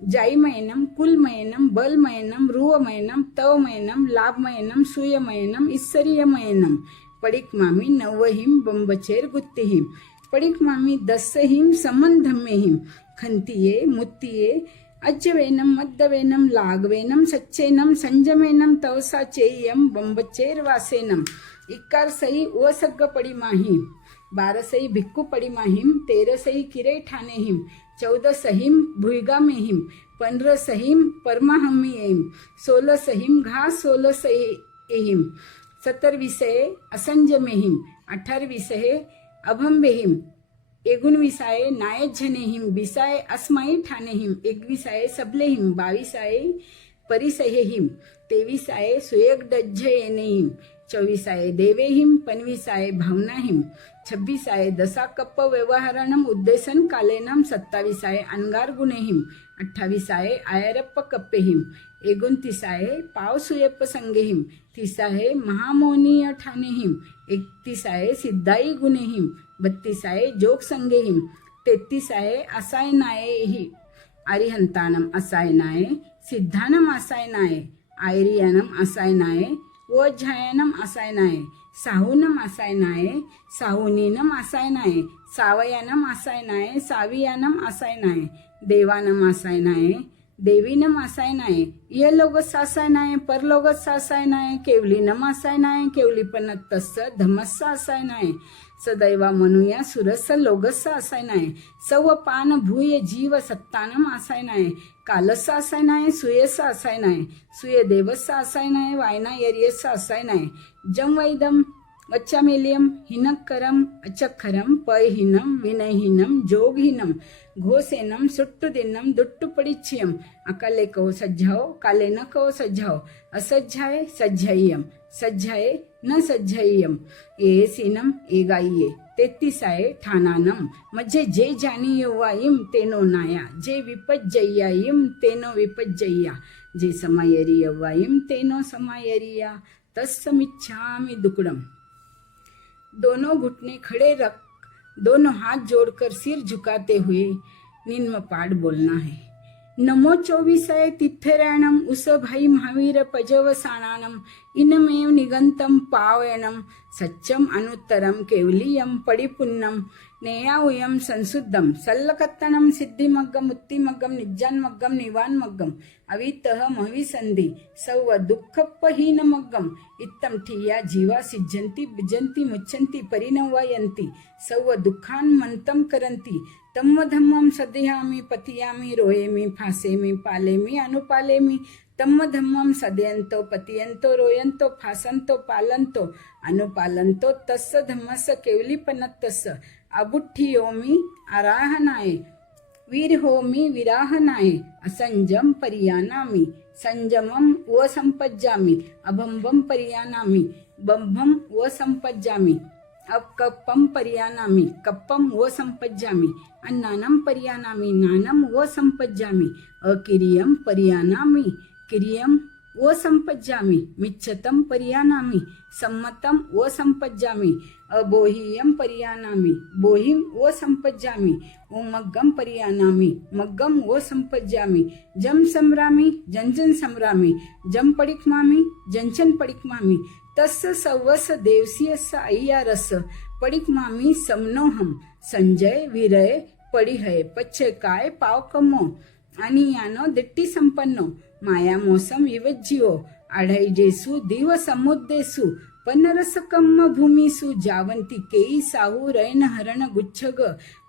जाईमयनम, कुलमयनम, बलमयनम, रुवमयनम, तवमयनम, लाभमयनम, सूयमयनम, ईश्वरीयमयनम, पडीक मामी नवहिम बंबचेर गुत्तिहिम, पडीक मामी दस्सहिम संबंधमेहिम, खंतिये मुत्तिये अज्जवेनम मद्दवेनम लागवेनम सच्चेनम संजमेनम तवसा चेयम बंबचेर वासेनम, इक्कार सही व सग्ग पडी माहिम, 12 सही भिक्कू पडी माहिम, 13 सही किरे ठाणेहिम, 14 सहीम भुईगा मेहिम, 15 सहीम परमाहम्मीयेहिम, 16 सहीम घा 16 सहीहिम, 17 विषये असंजमेहिम, 18 विषये अभंबेहिम, 19 नायझनेहिम, 20 अस्माई ठाणेहिम, 21 सबलेहिम, 22 परिसहेहिम, 23 सुयगडज्जयेनेहिम, 24 देवेहिम, 25 भावनाहिम, 26 दसा कप्प व्यवहारणम उद्देशन कालेनम, 27 अनगार गुणेहिम, 28 आयरप्प कप्पेहिम, 29 पाव सुयप्प संगेहिम, 30 महामोनीय ठाणेहिम, 31 सिद्धाई गुणेहिम, 32 जोग संगेहिम, 33 असायनायेहि, अरिहंतानम असायनाये, सिद्धानम असायनाये, आयरियानम असायनाये, वोज्झायनम असायनाये, साहूनम असायनाये, साहुनीनम असायनाये, सावयानम असायनाये, सावियानम असायनाये, देवानम असायनाये, देवीनं असाय नाही, इहलोकस असाय नाही, परलोकस असाय नाही, केवलीनं असाय नाही, केवली पण तस्स धमस्स असाय नाही, सदैवा म्हणूया सुरस लोगस असाय नाही, सव पान भूय जीव सत्तानम असाय नाही, कालस असाय नाही, सुयस असाय नाही, सुय देवस असाय नाही, वायना यरियस असाय नाही, जम वैदम वच्चामेलियम हिनकरम अचखरम पयहीनम विनयहीनम जोगहीनम घोसेनम सुट्टुदिनम दुट्टुपडिच्यम अकाले कहो सज्जाओ काले न कहो सज्जाओ असज्जाए सज्जाइयम सज्जाए न सज्जाइयम एसीनम एगाइये 33 आहे ठाणानम म्हणजे जे जानी येवाईम तेनो नाया जे विपज्जय्याईम तेनो विपज्जय्या जे समायरी येवाईम तेनो समायरिया तस्समिच्छामि दुक्कडम। दोनों घुटने खड़े रख दोनों हाथ जोड़कर सिर झुकाते हुए निम्न पाठ बोलना है। नमो 24 तिथ्यरायणम उस भाई महावीर पजवसाणानम इनमेव निगंतम पावयणम सच्चम अनुत्तरम केवलीयम परिपुन्नम नेयाउयम संशुद्धम सल्लकत्तनम सिद्धिमग्गम उत्तिमग्गम निज्जान्मग्गम निवान्मग्गम अवितः महविसंधि सौव दुःखपहीनमग्गम इत्तम ठिया जीवा सिज्जन्ति बिजन्ति मुच्चन्ति परिणवायन्ति सौव दुःखान्मन्तं करन्ति तम्म धम्मं सदयामि पतियामि रोयेमि फासेमि पालेमि अनुपालेमि तम्म धम्मं सदयन्तो पतियन्तो रोयन्तो फासन्तो पालन्तो अनुपालन्तो तस्य धम्मस्य केवलीपनत्तस्य अबुठ्ठियोमि आराहनाय वीरहोमि विराहनाय असंजम परियानामि संजमम व संपज्जामि अभंबम परियानामि बंभम व संपज्जामि अकप्पम परियानामि कप्पम व संपज्जामि अन्नानम परियानामि नानम व संपज्जामि अकिरियम परियानामि किरियम व संपज्जामि मिच्छतम परियानामि सम्मतम व संपज्जामि अबोहियम परियानामि बोहिम व संपज्जामि उमग्गम परियानामि मग्गम व संपज्जामि जम सम्रामि जंजन सम्रामि जम पडिक्मामि जंचन पडिक्मामि तस्य सवस देवसीयस अय्यारस पडिक्मामि समनोहम संजय विरय पडिहय पच्चे काय पाव कमो आणि यानो दिट्टी संपन्नो माया मोसम विवज्जिओ आढाई जेसु दिव समुद्देसु पन्नरस कम्म भूमिसु जावंती केई साहू रैन हरण गुच्छग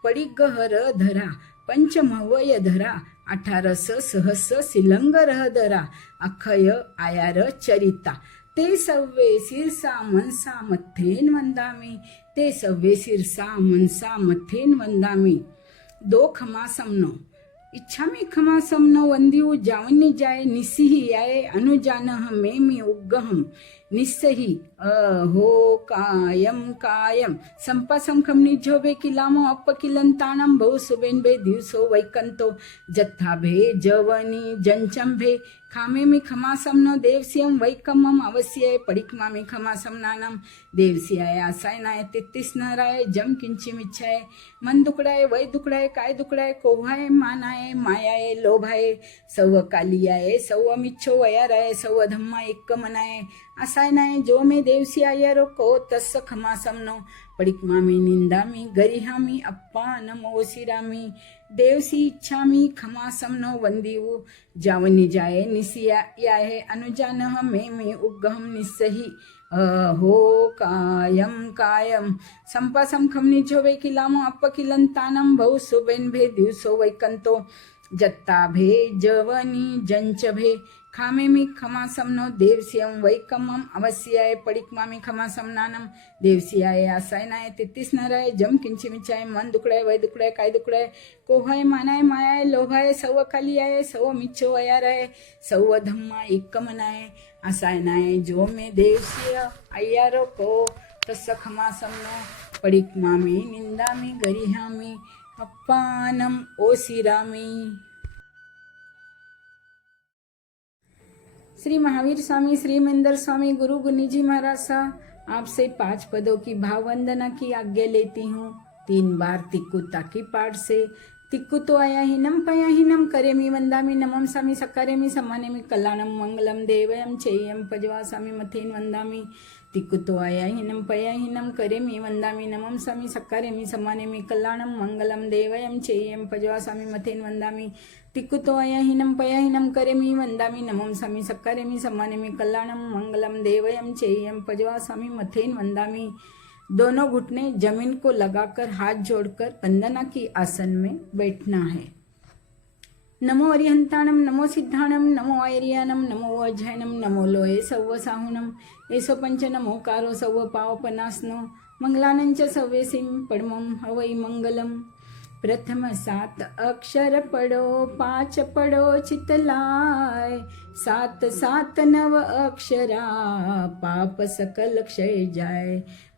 पडिग हर धरा पंचमवय धरा 18 सहस सिलंग रहदरा अखय आयार चरिता ते सव्वे सिरसा मनसा मथेन वंदामी ते सव्वे सिरसा मनसा मथेन वंदामी दो खमा समनो इच्छा में खमा समनो वंदियो जावनी जाए निसिही आए अनुजान हमें उग्गहम निस्सही अहो कायम कायम संपा संखम निजोबे किलामो अपकिलंतानम बहु सुबेन भे दिवसो वैकंतो जत्था भे जवनी जंचम भे खामे में खमासम न देवसियम वैकमम अवश्य पडिक्मा में खमासम नानम देवसियाय आसाय नाय 33 नराय जम किंचिम इच्छाय मन दुकडाय वै दुकडाय काय दुकडाय कोभाय मानाय मायाय लोभाय सव कालियाय सव मिच्छो वयाराय सव धम्मा एक मनाय आसाय नाय जो में देवसियाय रोको तस्स खमासम नो पडिक्मा में निंदामी गरिहामी अप्पा नमोसिरामी देवसी इच्छामी खमासम नो वंदीवु जावनी जाए निसिया याहे अनुजान में उग्गहम निस्सही हो कायम कायम संपा संखम निजोवे किलामो अपकिलंतानम बहु सुबेन भे दिवसो वैकंतो जत्ता भे जवनी जंच भे खामे में खमासम नो देवसियम वैकमम अवश्याय पडिक्मा में खमासम नानम देवसियाय आसाय नाय 33 नराय जम किंची मिचाय मन दुकडाय वै दुकडाय काय दुकडाय कोहाय मानाय मायाय लोभाय सव कालियाय सव मिच्छो वयाराय सव धम्मा एक मनाय आसाय नाय जो में देवसिय अय्यारो को तस्स खमासम नो पडिक्मा में निंदामी गरिहामी अप्पानम ओसिरामी। श्री महावीर स्वामी श्री महेंद्र स्वामी गुरु गुनी जी महाराज साहब आपसे 5 पदों की भाव वंदना की आज्ञा लेती हूँ। 3 बार तिक्कुता की पाठ से तिक्कुतो अयाहिनं पयाहिनं करेमि वन्दामि नमं सामि सकारेमि सम्मानेमि कल्याणं मङ्गलं देवयं चेयं पजवासामि मथेन वन्दामि तिक्कुतो अयाहिनं पयाहिनं करेमि वन्दामि नमं सामि सकारेमि सम्मानेमि कल्याणं मङ्गलं देवयं चेयं पजवासामि मथेन वन्दामि तिक्कुतो अयाहिनं पयाहिनं करेमि वन्दामि नमं सामि सकारेमि सम्मानेमि कल्याणं मङ्गलं देवयं चेयं पजवासामि मथेन वन्दामि। दोनों घुटने जमीन को लगाकर हाथ जोड़कर वंदना की आसन में बैठना है। नमो अरिहंताणम नमो सिद्धाणम नमो आयर्यानम नमो अजयनम नमो लोये सव्व साहुनम एसो पंच नमोकारो सव्व पावपनासनो मंगलानंच सव्वेसिम पडमम हवै मंगलम। प्रथम 7 अक्षर पढ़ो 5 पढ़ो चितलाय 7 7 9 अक्षरा पाप सकल क्षय जाय।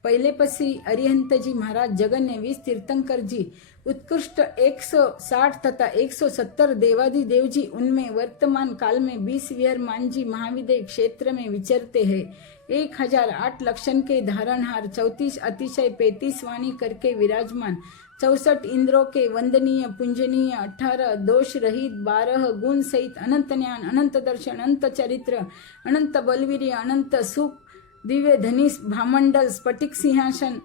पहले पसी अरिहंत जी महाराज जगन ने 20 तीर्थंकर जी उत्कृष्ट 160 तथा 170 देवादि देव जी उनमें वर्तमान काल में 20 विहर मांझी महाविदय क्षेत्र में विचरते हैं। 1008 लक्षण के धारणहार 34 अतिशय 35 वाणी करके विराजमान 64 इंद्रों के वंदनीय पूजनीय 18 दोष रहित 12 गुण सहित अनंत ज्ञान अनंत दर्शन अनंत चरित्र अनंत बलवीर्य अनंत सुख दिव्य धनीस भामंडल स्फटिक सिंहासन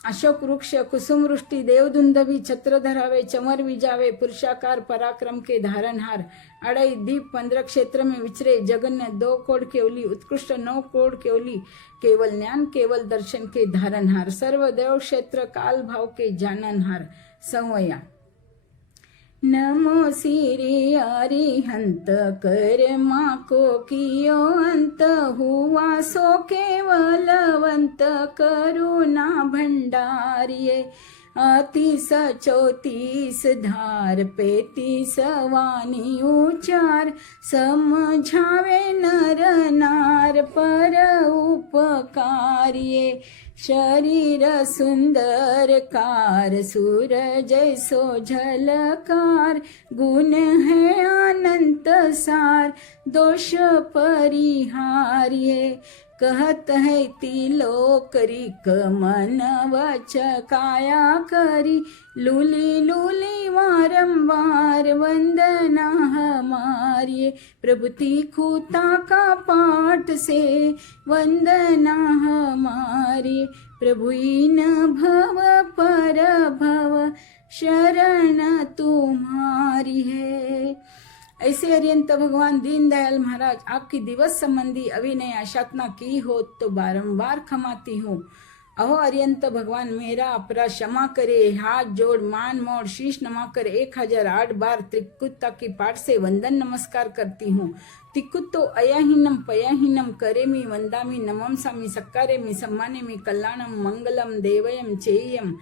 अशोक वृक्ष कुसुम वृष्टि देवदुंदभी छत्र धरावे चमर विजावे पुरुषाकार पराक्रम के धारणहार 2.5 दीप 15 क्षेत्र में विचरे जगन्य 2 कोड़ केवली उत्कृष्ट 9 कोड़ केवली केवल ज्ञान केवल दर्शन के धारणहार सर्वदेव क्षेत्र काल भाव के जाननहार संवया। नमो सिरि अरिहंत कर्मा को कियो अंत हुआ सो केवलवंत करुणा भंडारिये 30 34 धार 35 वाणी उचार समझावे नर नार पर उपकारिये। शरीर सुंदर कार सूरज सो झलकार गुण है अनंत सार दोष परिहार्ये। कहत है तिलोकरी कमन वच काया करी लूली लूली वारंवार वंदना हमारी। प्रभु तीखुता का पाठ से वंदना हमारी। प्रभु इन भव पर भव शरण तुम्हारी है। ऐसे अरिहंत भगवान दीनदयाल महाराज आपकी दिवस संबंधी अभिनय आशातना की हो तो बारंबार क्षमाती हूँ। अहो अरिहंत भगवान मेरा अपराध क्षमा करे। हाथ जोड़ मान मोड़ शीश नमाकर 1008 बार त्रिकुत्ता की पाठ से वंदन नमस्कार करती हूँ। तिक्कुतो अयाहीनम पयाहीनम करेमि वंदामि नमम सामि सक्कारेमि सम्मानेमि कल्याणम मंगलम देवयम चेयम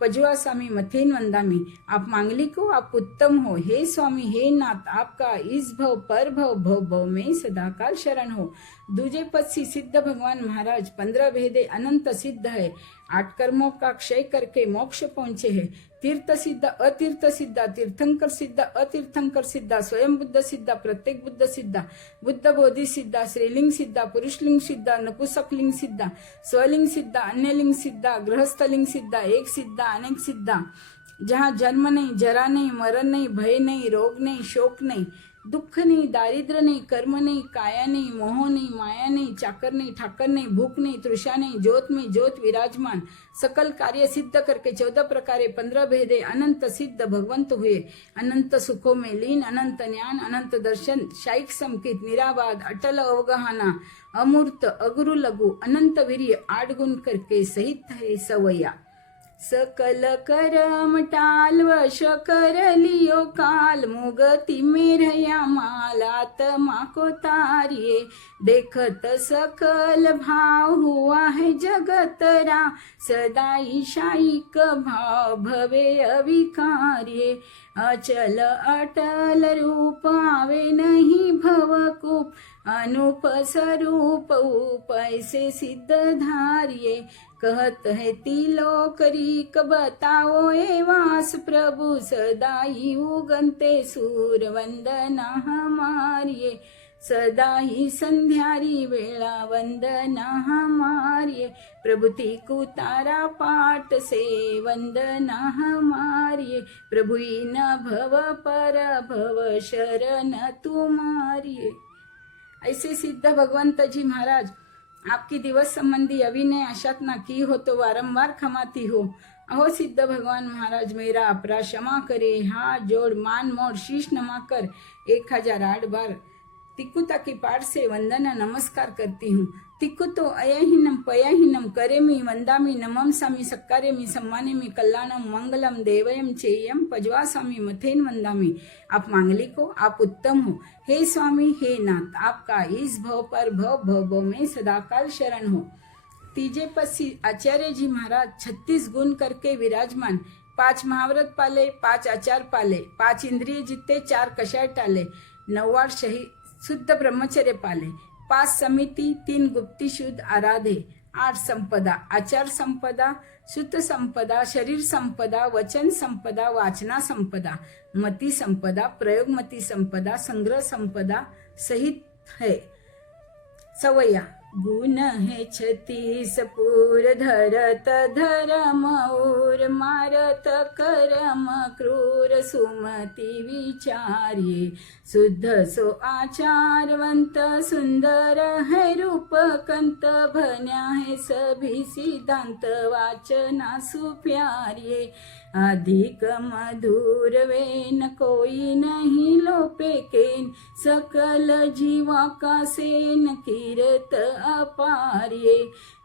पजवासामि मथेन वंदामि। आप मांगलिक हो, आप उत्तम हो। हे स्वामी हे नाथ, आपका इस भव पर भव भव भव में सदाकाल शरण हो। दूजे पद से सिद्ध भगवान महाराज 15 भेदे अनंत सिद्ध है। 8 कर्मों का क्षय करके मोक्ष पहुंचे हैं। तीर्थ सिद्ध अतीर्थ सिद्धा तीर्थंकर सिद्धा अतीर्थंकर सिद्धा स्वयं बुद्ध सिद्धा प्रत्येक बुद्ध सिद्धा बुद्ध बोधि सिद्धा स्त्रीलिंग सिद्धा पुरुषलिंग सिद्धा नपुंसकलिंग सिद्धा स्वलिंग सिद्धा अन्यलिंग सिद्धा गृहस्थलिंग सिद्धा एक सिद्धा अनेक सिद्धा जहाँ जन्म नहीं जरा नहीं मरण नहीं भय नहीं रोग नहीं शोक नहीं दुख नहीं दारिद्र नहीं कर्म नहीं काया नहीं मोह नहीं माया नहीं चाकर नहीं ठाकर नहीं भूख नहीं तृषा नहीं ज्योत में ज्योत विराजमान सकल कार्य सिद्ध करके 14 प्रकारे 15 भेदे अनंत सिद्ध भगवंत हुए। अनंत सुखों में लीन अनंत ज्ञान अनंत दर्शन शाइक समकित निराबाद अटल अवगाहना अमूर्त अगुरु लघु अनंत वीर्य 8 गुण करके सहित है सवया। सकल करम टाल वश कर लियो काल मुगति में रया मालात माँ को तारिये देखत सकल भाव हुआ है जगतरा सदा ईशाइक भाव भवे अविकार्ये अचल अटल रूप आवे नहीं भवकूप अनूप स्वरूप उप ऐसे सिद्ध धारिये कहत है तिलोकरीक बताओ ए वास प्रभु सदाई उगनते सूर वंदना हमारी। सदा ही संध्यारी वेळा वंदना हमारी प्रभुति को तारा पाठ से वंदना हमारी प्रभु न भव पर भव शरण तुम्हारी। ऐसे सिद्ध भगवंत जी महाराज आपकी दिवस संबंधी अभिनय अशात ना की हो तो वारंवार खमाती हो। अहो सिद्ध भगवान महाराज मेरा अपराध क्षमा करे, हाथ जोड़ मान मोड़ शीश नमाकर 1008 बार तिक्कुता की पाठ से वंदना नमस्कार करती हूँ। तिक्कु तो अयहीनम पयहीनम करेमी वंदामी नमम सामी सक्कारेमी सम्मानेमी कल्याणम मंगलम देवयम चेयम पजवासामी मथेन वंदामी। आप मांगलिक हो, आप उत्तम हो, हे स्वामी हे नाथ, आपका इस भव पर भव भव भव में सदाकाल शरण हो। तीजे पसी आचार्य जी महाराज 36 गुण करके विराजमान, 5 महाव्रत पाले, 5 आचार पाले, 5 इंद्रिय जिते, 4 कषाय टाले, 9 शही शुद्ध ब्रह्मचर्य पाले, 5 समिति, 3 गुप्ती शुद्ध आराधे, 8 संपदा, आचार संपदा, शुद्ध संपदा, शरीर संपदा, वचन संपदा, वाचना संपदा, मति संपदा, प्रयोगमति संपदा, संग्रह संपदा सहित है। सवया गुण है 36 पूर धरत धर्म और मारत कर्म क्रूर सुमति विचार्ये शुद्ध सो आचारवंत सुंदर है रूप कंत भन्या है सभी सिद्धांत वाचना सुप्यार्ये अधिक मधुर वेन कोई नहीं लोपे केन सकल जीवा का सेन कीरत अपार्ये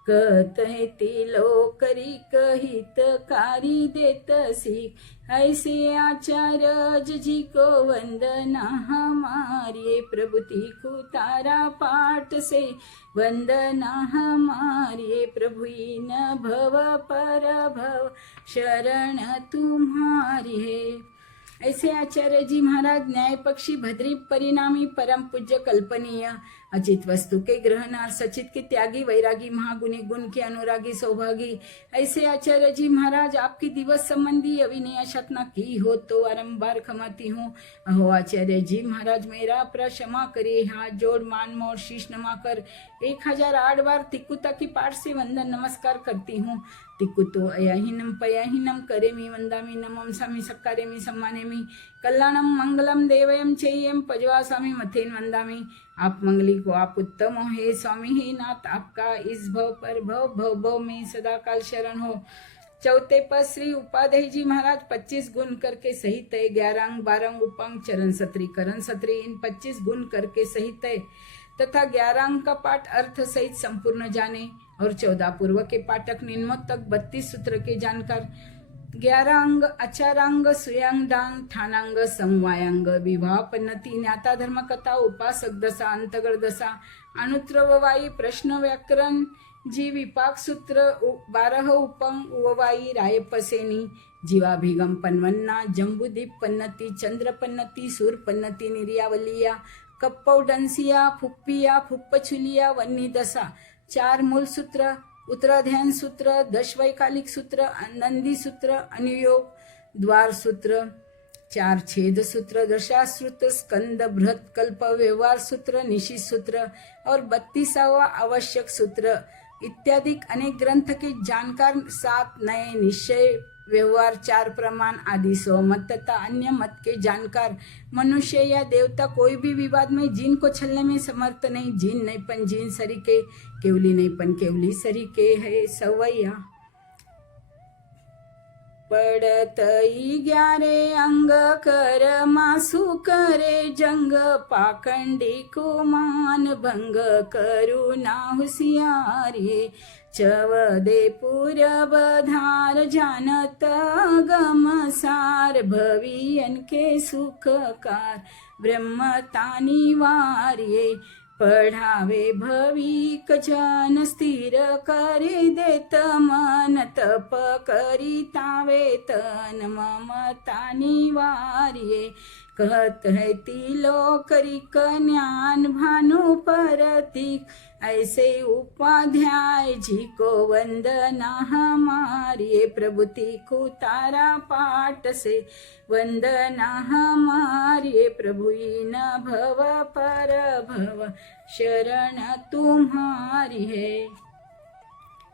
कहते तिलोकरी कहित कारी देत सीख ऐसे आचार्य जी को वंदना हमारी प्रभुति को तारा पाठ से वंदना हमारी प्रभु न भव पर भव शरण तुम्हारी है। ऐसे आचार्य जी महाराज न्याय पक्षी भद्री परिणामी परम पूज्य कल्पनीय अचित वस्तु के ग्रहणार सचित के त्यागी वैरागी महागुणी गुण के अनुरागी सौभागी। ऐसे आचार्य जी महाराज आपकी दिवस संबंधी अभिनय शतना की हो तो बारंबार खमाती हूँ। अहो आचार्य जी महाराज मेरा अपराध क्षमा करिए, हाथ जोड़ मान मोड़ शीश नमाकर 1008 बार तिक्कुता की पाठ से वंदन नमस्कार करती हूँ। तिक्कुतो अयहीनम पयहीनम करेमी वंदामी नमम सामी सक्कारेमी सम्मानेमी कल्याणम मंगलम देवयम चेयम पजवासामी मथेन वंदामी। आप मंगली को, आप उत्तम हो, हे स्वामी हे नाथ, आपका इस भव पर भव भव भव में सदाकाल शरण हो। चौथे पद श्री उपाध्याय जी महाराज 25 गुण करके सहित है, 11 अंग 12 अंग उपांग चरण सत्री करण सत्री इन 25 गुण करके सहित है तथा 11 अंग का पाठ अर्थ सहित संपूर्ण जाने और 14 पूर्व के पाठक निम्नों तक 32 सूत्र के जानकार 11 अंग आचारांग सुयांग डांग ठाणांग समवायांग विवाह पन्नती न्याता धर्म कथा उपासक दशा अंतगढ़ दशा अनुत्रववाई प्रश्न व्याकरण जी विपाक सूत्र 12 उपंग उववाई रायपसेनी जीवाभिगम पन्वन्ना जम्बुदीप पन्नती चंद्र पन्नती सूर पन्नती निर्यावलिया कप्पौडंसिया फुप्पिया फुप्पछुलिया वन्नी दशा 4 मूल सूत्र उत्तराध्यान सूत्र 10 वैकालिक सूत्र नंदी सूत्र अनुयोग द्वार सूत्र 4 छेद सूत्र दशाश्रुत स्कंद बृहत कल्प व्यवहार सूत्र निशित सूत्र और 32वां आवश्यक सूत्र इत्यादि अनेक ग्रंथ के जानकार 7 नए निश्चय व्यवहार 4 प्रमाण आदि सहमत तथा अन्य मत के जानकार मनुष्य या देवता कोई भी विवाद में जिन को छलने में समर्थ नहीं। जिन नहीं पन जिन सरीके केवली नहीं पन केवली सरीके है सवैया पड़त 11 अंग कर मासु करे जंग पाखंडी को मान भंग करुणा होशियारी चवदे पूरब धार जानत गम सार भवियन के सुखकार ब्रह्मतानी वार्ये पढ़ावे भविक जन स्थिर करे देत मन तप करिता वेतन ममता निवार्ये कहत है तिलो करी ज्ञान भानु परतीक, ऐसे उपाध्याय जी को वंदना हमारी। प्रभु तिखु तारा पाठ से वंदना हमारी। प्रभु इन भव पर भव शरण तुम्हारी है।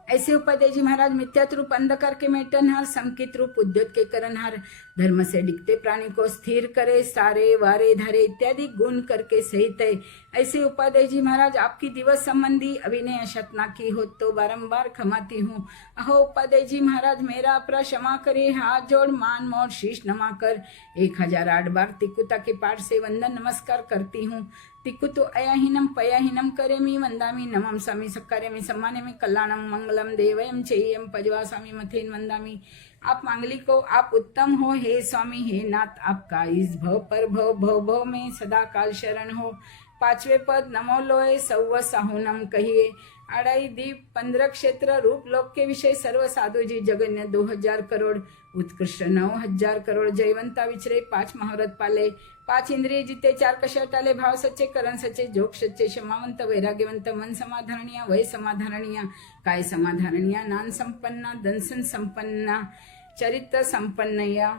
ऐसे उपाध्याय जी महाराज मिथ्यात रूप अंधकार के मेटनहार, संकित रूप उद्योत के करनहार, धर्म से डिगते प्राणी को स्थिर करे, सारे वारे धारे इत्यादि गुण करके सहित है। ऐसे उपाध्याय जी महाराज आपकी दिवस संबंधी अभिनय अशतना की हो तो बारंबार क्षमाती हूँ। अहो उपाध्याय जी महाराज मेरा अपराध क्षमा करे, हाथ जोड़ मान मोड़ शीश नमा कर 1008 बार तिकुता के पाठ से वंदन नमस्कार करती हूँ। तिकुतु अयाहीनम पयाहीनम करेमि वंदामि नमम स्वामी सक्कार्यमि सम्मानेमि कल्याणम मंगलम देवयम चेयम पजवा स्वामी मथेन वंदामि। आप मांगलिक हो, आप उत्तम हो हे स्वामी हे नाथ, आपका इस भव पर भव भव भव में सदा काल शरण हो। 5वें पद नमो लोय सौव साहुनम कहिए। अढ़ाई दीप 15 क्षेत्र रूप लोक के विषय सर्व साधु जी जगन्य 2000 करोड़ उत्कृष्ट 9000 करोड़ जयवंता विचरे 5 महाव्रत पाले 5 इंद्रिय जीते 4 कशा टाले भाव सच्चे करण सच्चे जोग सच्चे क्षमावंत वैराग्यवंत मन समाधारणीय वय समाधारणीय काय समाधारणीय नान संपन्ना दंसन संपन्ना चरित्र संपन्नया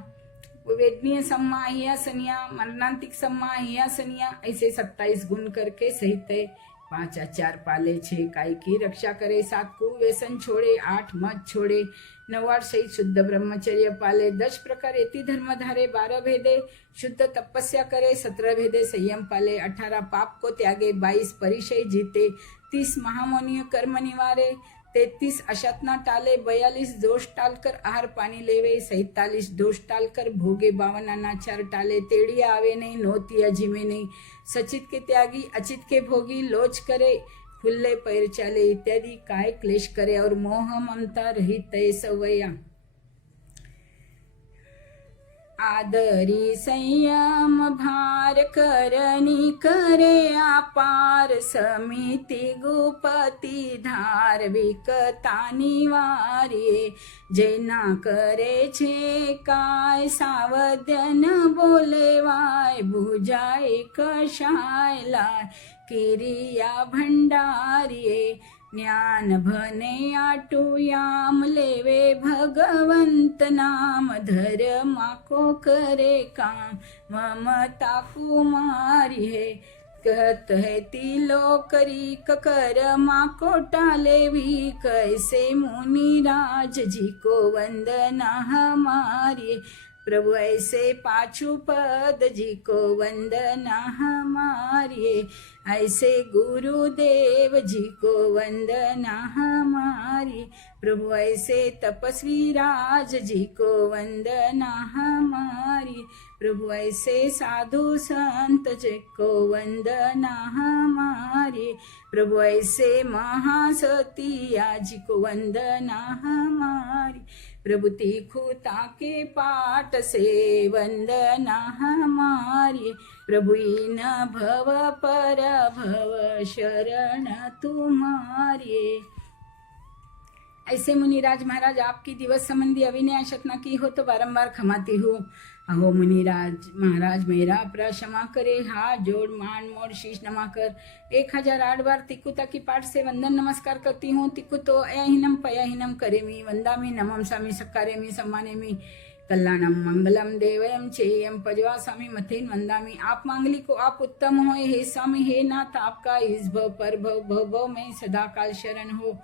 वेदनीय सम्माहियासनिया मरणांतिक सम्माहियासनिया ऐसे 27 गुण करके सहित है। 5 4 पाले 6 काय की रक्षा करे 7 को व्यसन छोड़े 8 मत छोड़े 9 सहित शुद्ध ब्रह्मचर्य पाले 10 प्रकार एति धर्म धारे 12 भेदे शुद्ध तपस्या करे 17 भेदे संयम पाले 18 पाप को त्यागे 22 परिचय जीते 30 महामोनीय कर्म निवारे 33 अशातना टाले 42 दोष टालकर आहार पानी लेवे 47 दोष टालकर भोगे 52 अनाचार टाले तेड़िया आवे नहीं नोती अजीमे नहीं सचित के त्यागी अचित के भोगी लोच करे खुल्ले पैर चाले इत्यादि काय क्लेश करे और मोह ममता रहित तय सवया। आदरी संयम भार करनी करे अपार समिति गुपति धार्मिकता निवार्ये जेना करे छे काय सावधान बोले वाय बुझाए कषाय लाय किरिया भंडारिये ज्ञान भने आटुयाम लेवे भगवंत नाम धर्मा को करे काम ममता कुमारी है। कहत है तिलो करी करमा को टाले भी कैसे मुनि राज जी को वंदना हमारी। प्रभु ऐसे 5 पद जी को वंदना हमारी। ऐसे गुरुदेव जी को वंदना हमारी। प्रभु ऐसे तपस्वी राज जी को वंदना हमारी। प्रभु ऐसे साधु संत जी को वंदना हमारी। प्रभु ऐसे महासतिया जी को वंदना हमारी। प्रभु तिखुता के पाठ से वंदना हमारी। प्रभु इन भव पर भव शरण तुम्हारी। ऐसे मुनिराज महाराज आपकी दिवस संबंधी अभिनय आशतना की हो तो बारंबार क्षमाती हूँ। अहो मुनिराज महाराज मेरा अपराध क्षमा करे, हाथ जोड़ मान मोड़ शीश नमा कर 1008 बार तिकुता की पाठ से वंदन नमस्कार करती हूँ। तिकुतो अयाहीनम पयाहीनम करेमि वंदामि नमम स्वामी सक्कारेमि सम्मानेमि कल्याणम मंगलम देवयम चेयम पजवा स्वामी मथेन वंदामि। आप मांगलिक हो, आप उत्तम हो हे स्वामी हे नाथ, आपका इस भव पर भव भव भव में सदा काल शरण हो।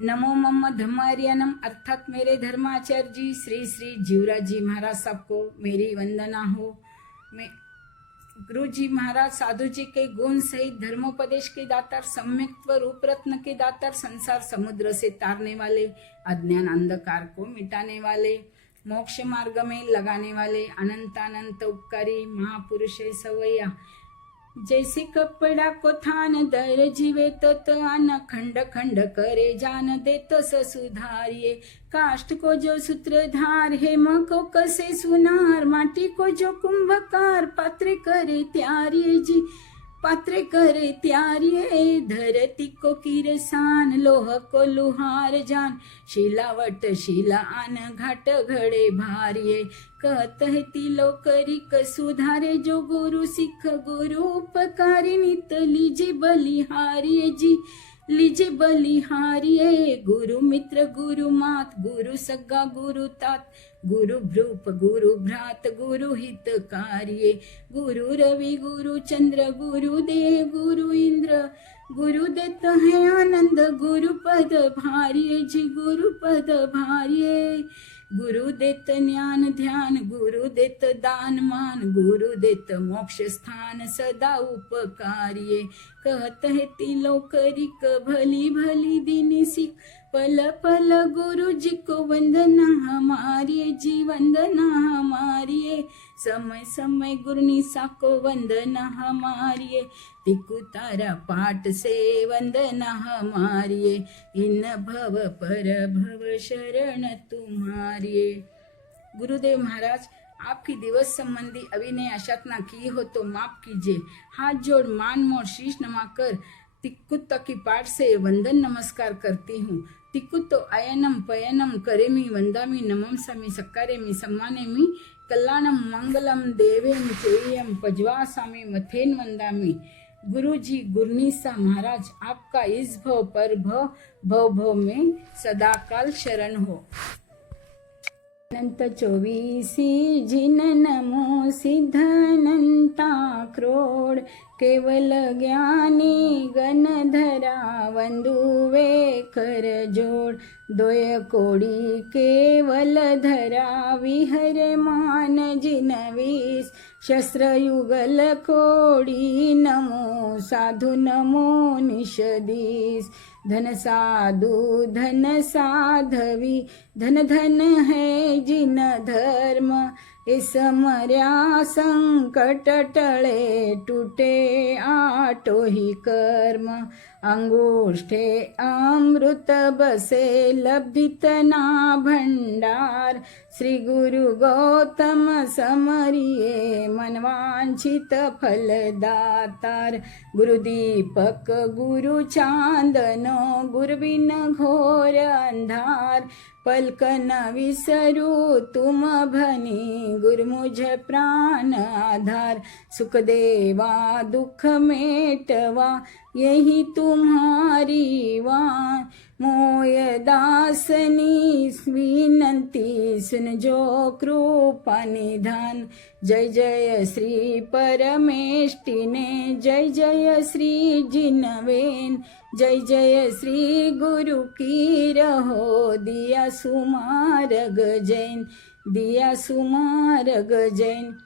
नमो मम धर्मार्यनम अर्थात मेरे धर्माचार्य जी श्री श्री जीवराज जी महाराज सबको मेरी वंदना हो। मैं गुरु जी महाराज साधु जी के गुण सहित धर्मोपदेश के दातार, सम्यक्त्व रूप रत्न के दातार, संसार समुद्र से तारने वाले, अज्ञान अंधकार को मिटाने वाले, मोक्ष मार्ग में लगाने वाले, अनंतानंत उपकारी महापुरुष सवैया। जैसे कपड़ा को थान दर जीवे तत आन खंड खंड करे जान दे तो सुधारिये। काष्ठ को जो सूत्रधार हेम को कसे सुनार, माटी को जो कुंभकार पात्र करे त्यारिये जी। पात्रे करे त्यारिये धरती को किरसान लोह को लुहार जान शिलावट शिला आन घाट घड़े भारिये कहत है तिलो करी सुधारे जो गुरु सिख गुरु उपकारी नित लीजे बलिहारिये जी लीजे बलिहारिये गुरु मित्र गुरु मात गुरु सग्गा गुरु तात गुरु भ्रूप गुरु भ्रात गुरु हितकारिये गुरु रवि गुरु चंद्र गुरु देव गुरु इंद्र गुरु देत है आनंद गुरु पद भारिये जी गुरु पद भारिये गुरु देत ज्ञान ध्यान गुरु देत दान मान गुरु देत मोक्ष स्थान सदा उपकारिये कहत है तिलो करिक भली भली दीनी सिख पल पल गुरु जी को वंदना हमारी जी वंदना हमारी समय समय गुरुनी साको वंदना हमारी तिकु तारा पाठ से वंदना हमारी इन भव पर भव शरण तुम्हारी। गुरुदेव महाराज आपकी दिवस संबंधी अभिनय अशातना की हो तो माफ कीजिए। हाथ जोड़ मान मोड़ शीश नमाकर तिक्कुत्त की पाठ से वंदन नमस्कार करती हूँ। तिक्कुत्तो अयनम पयनम करेमी वंदामी नमम समी सक्कारेमी सम्मानेमी कल्याणम मंगलम देवेम चेयम पजवासामी मथेन वंदामी। गुरु जी गुरनीसा महाराज आपका इस भव पर भव में सदाकाल शरण हो। अनंत 24 जिन नमो सिद्धनंता क्रोड केवल ज्ञानी गणधरा वंदुवे कर जोड़ दोय कोड़ी केवल धरा विहर मान जिन 20 शस्त्र युगल कोड़ी नमो साधु नमो निषदीस धन साधु धन साधवी धन धन है जिन धर्म इस मर्या संकट टळे टूटे आटो ही कर्म अंगुष्ठे अमृत बसे लब्धित ना भंडार श्री गुरु गौतम समरिये मनवांछित फलदातार गुरुदीपक गुरु चांदनो गुरुबिन घोर अंधार पलक न विसरू तुम भनी गुरु मुझ प्राण आधार सुख देवा दुख मेटवा यही तुम्हारी वाण मोय दासनी विनंती सुन जो कृपा निधान जय जय श्री परमेष्टिने जय जय श्री जिनवेन जय जय श्री गुरु की रहो दिया सुमारग जैन दिया सुमारग जैन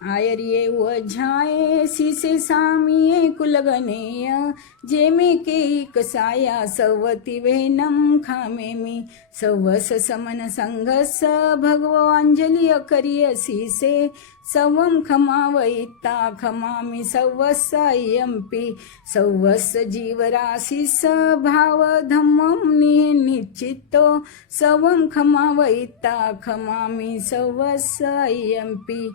आयरिये वझाए सीसे सामिये कुलगनेय जेमे के कसाया सवती वेनम खामे मी सवस समन संघस भगवांजलि करिय सीसे सवम खमावैता खमामि सवस्सयम्पि सवस जीवराशिस भाव धम्मं निश्चितो सवम खमावैता खमामि सवस्सयम्पि।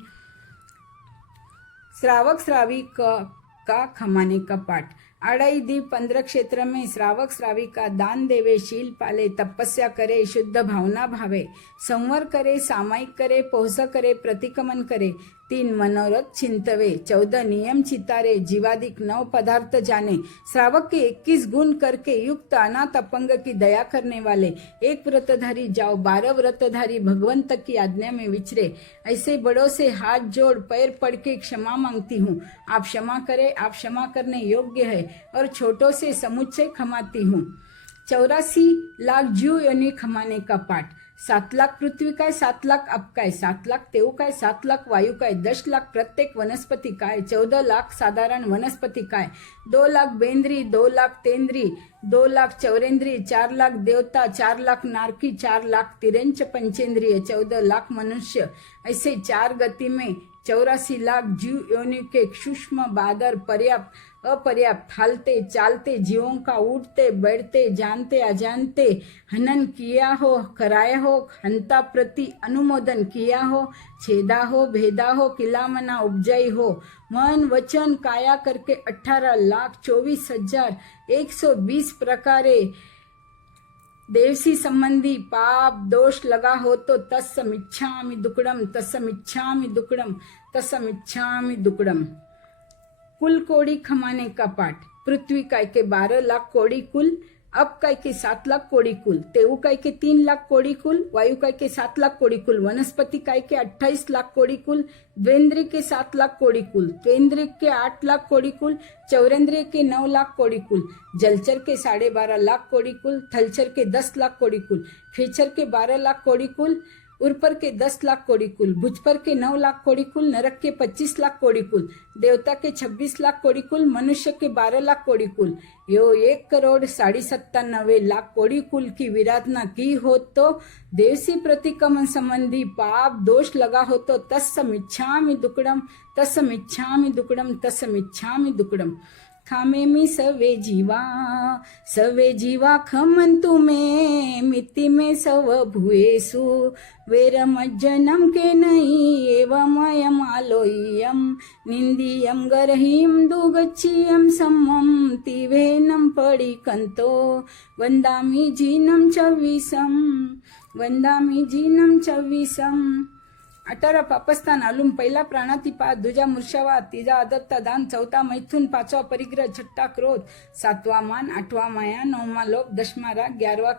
श्रावक श्रावी का खमाने का पाठ। अढ़ाई दीप 15 क्षेत्र में श्रावक श्रावी का दान देवे शील पाले तपस्या करे शुद्ध भावना भावे संवर करे सामायिक करे पोहस करे प्रतिक्रमण करे 3 मनोरथ चिंतवे 14 नियम चितारे जीवादिक 9 पदार्थ जाने श्रावक के 21 गुण करके युक्त अनाथ अपंग की दया करने वाले 1 व्रतधारी जाओ 12 व्रतधारी भगवंत की आज्ञा में विचरे ऐसे बड़ों से हाथ जोड़ पैर पड़ के क्षमा मांगती हूँ। आप क्षमा करे आप क्षमा करने योग्य है और छोटों से समुच्चय खमाती हूँ। 84 लाख जीव योनि खमाने का पाठ। 7 लाख पृथ्वी काय 7 लाख अप काय 7 लाख तेव काय 7 लाख वायू काय 10 लाख प्रत्येक वनस्पती काय 14 लाख साधारण वनस्पती काय 2 लाख बेंद्री 2 लाख तेंद्री 2 लाख चौरेंद्री 4 लाख देवता 4 लाख नारकी 4 लाख तिरंच पंचेंद्रिय 14 लाख मनुष्य ऐसे 4 गति में 84 लाख जीव योनि के सूक्ष्म बादर पर्याप्त अपर्याप्त हालते चालते जीवों का उठते बैठते जानते अजानते हनन किया हो कराया हो हंता प्रति अनुमोदन किया हो छेदा हो भेदा हो किलामना उपजाई हो मन वचन काया करके 18,24,120 प्रकारे देवसी संबंधी पाप दोष लगा हो तो तस्समिच्छामि दुक्कडम तस्समिच्छामि दुक्कडम तस्समिच्छामि दुक्कडम। कुल कोड़ी खमाने का पाठ। पृथ्वी काय के 12 लाख कोड़ी कुल, अब काय के 7 लाख कोड़ी कुल, तेऊ काय के 3 लाख कोड़ी कुल, वायु काय के 7 लाख कोड़ी कुल, वनस्पति काय के 28 लाख कोड़ी कुल, द्वेंद्रिय के 7 लाख कोड़ी कुल, त्वेंद्रिय के 8 लाख कोड़ी कुल, चौरेंद्रिय के 9 लाख कोड़ी कुल, जलचर के 12.5 लाख कोड़ी कुल, थलचर के 10 लाख कोड़ी कुल, खेचर के 12 लाख कोड़ी कुल, उर्पर के 10 लाख कोड़ी कुल, भुजपर के 9 लाख कोड़ी कुल, नरक के 25 लाख कोड़ी कुल, देवता के 26 लाख कोड़ी कुल, मनुष्य के 12 लाख कोड़ी कुल, यो 1,97,97,00,000 कोड़ी कुल की विराधना की हो तो देवसी प्रतिक्रमण संबंधी पाप दोष लगा हो तो तस्समिच्छामि दुक्कडम तस्समिच्छामि दुक्कडम तस्समिच्छामि दुक्कडम। खामेमि सवे जीवा खमन्तु मे मिति में सव भुवेषु वेरमज्जनम के नहीं एवमयम आलोय्यम निंदियम गरहीम दुगच्छियम सम्मम तिवेनम पडिकंतो वंदामि जीनम चव्वीसम। 18 पापस्थान आलूम, पहिला प्राणातिपात, दूजा मूर्छावात, तीजा अदत्ता दान, चौथा मैथुन, 5वां परिग्रह, 6ठा क्रोध, 7वां मान, 8वां माया, 9वां लोभ, 10वां राग, 11वां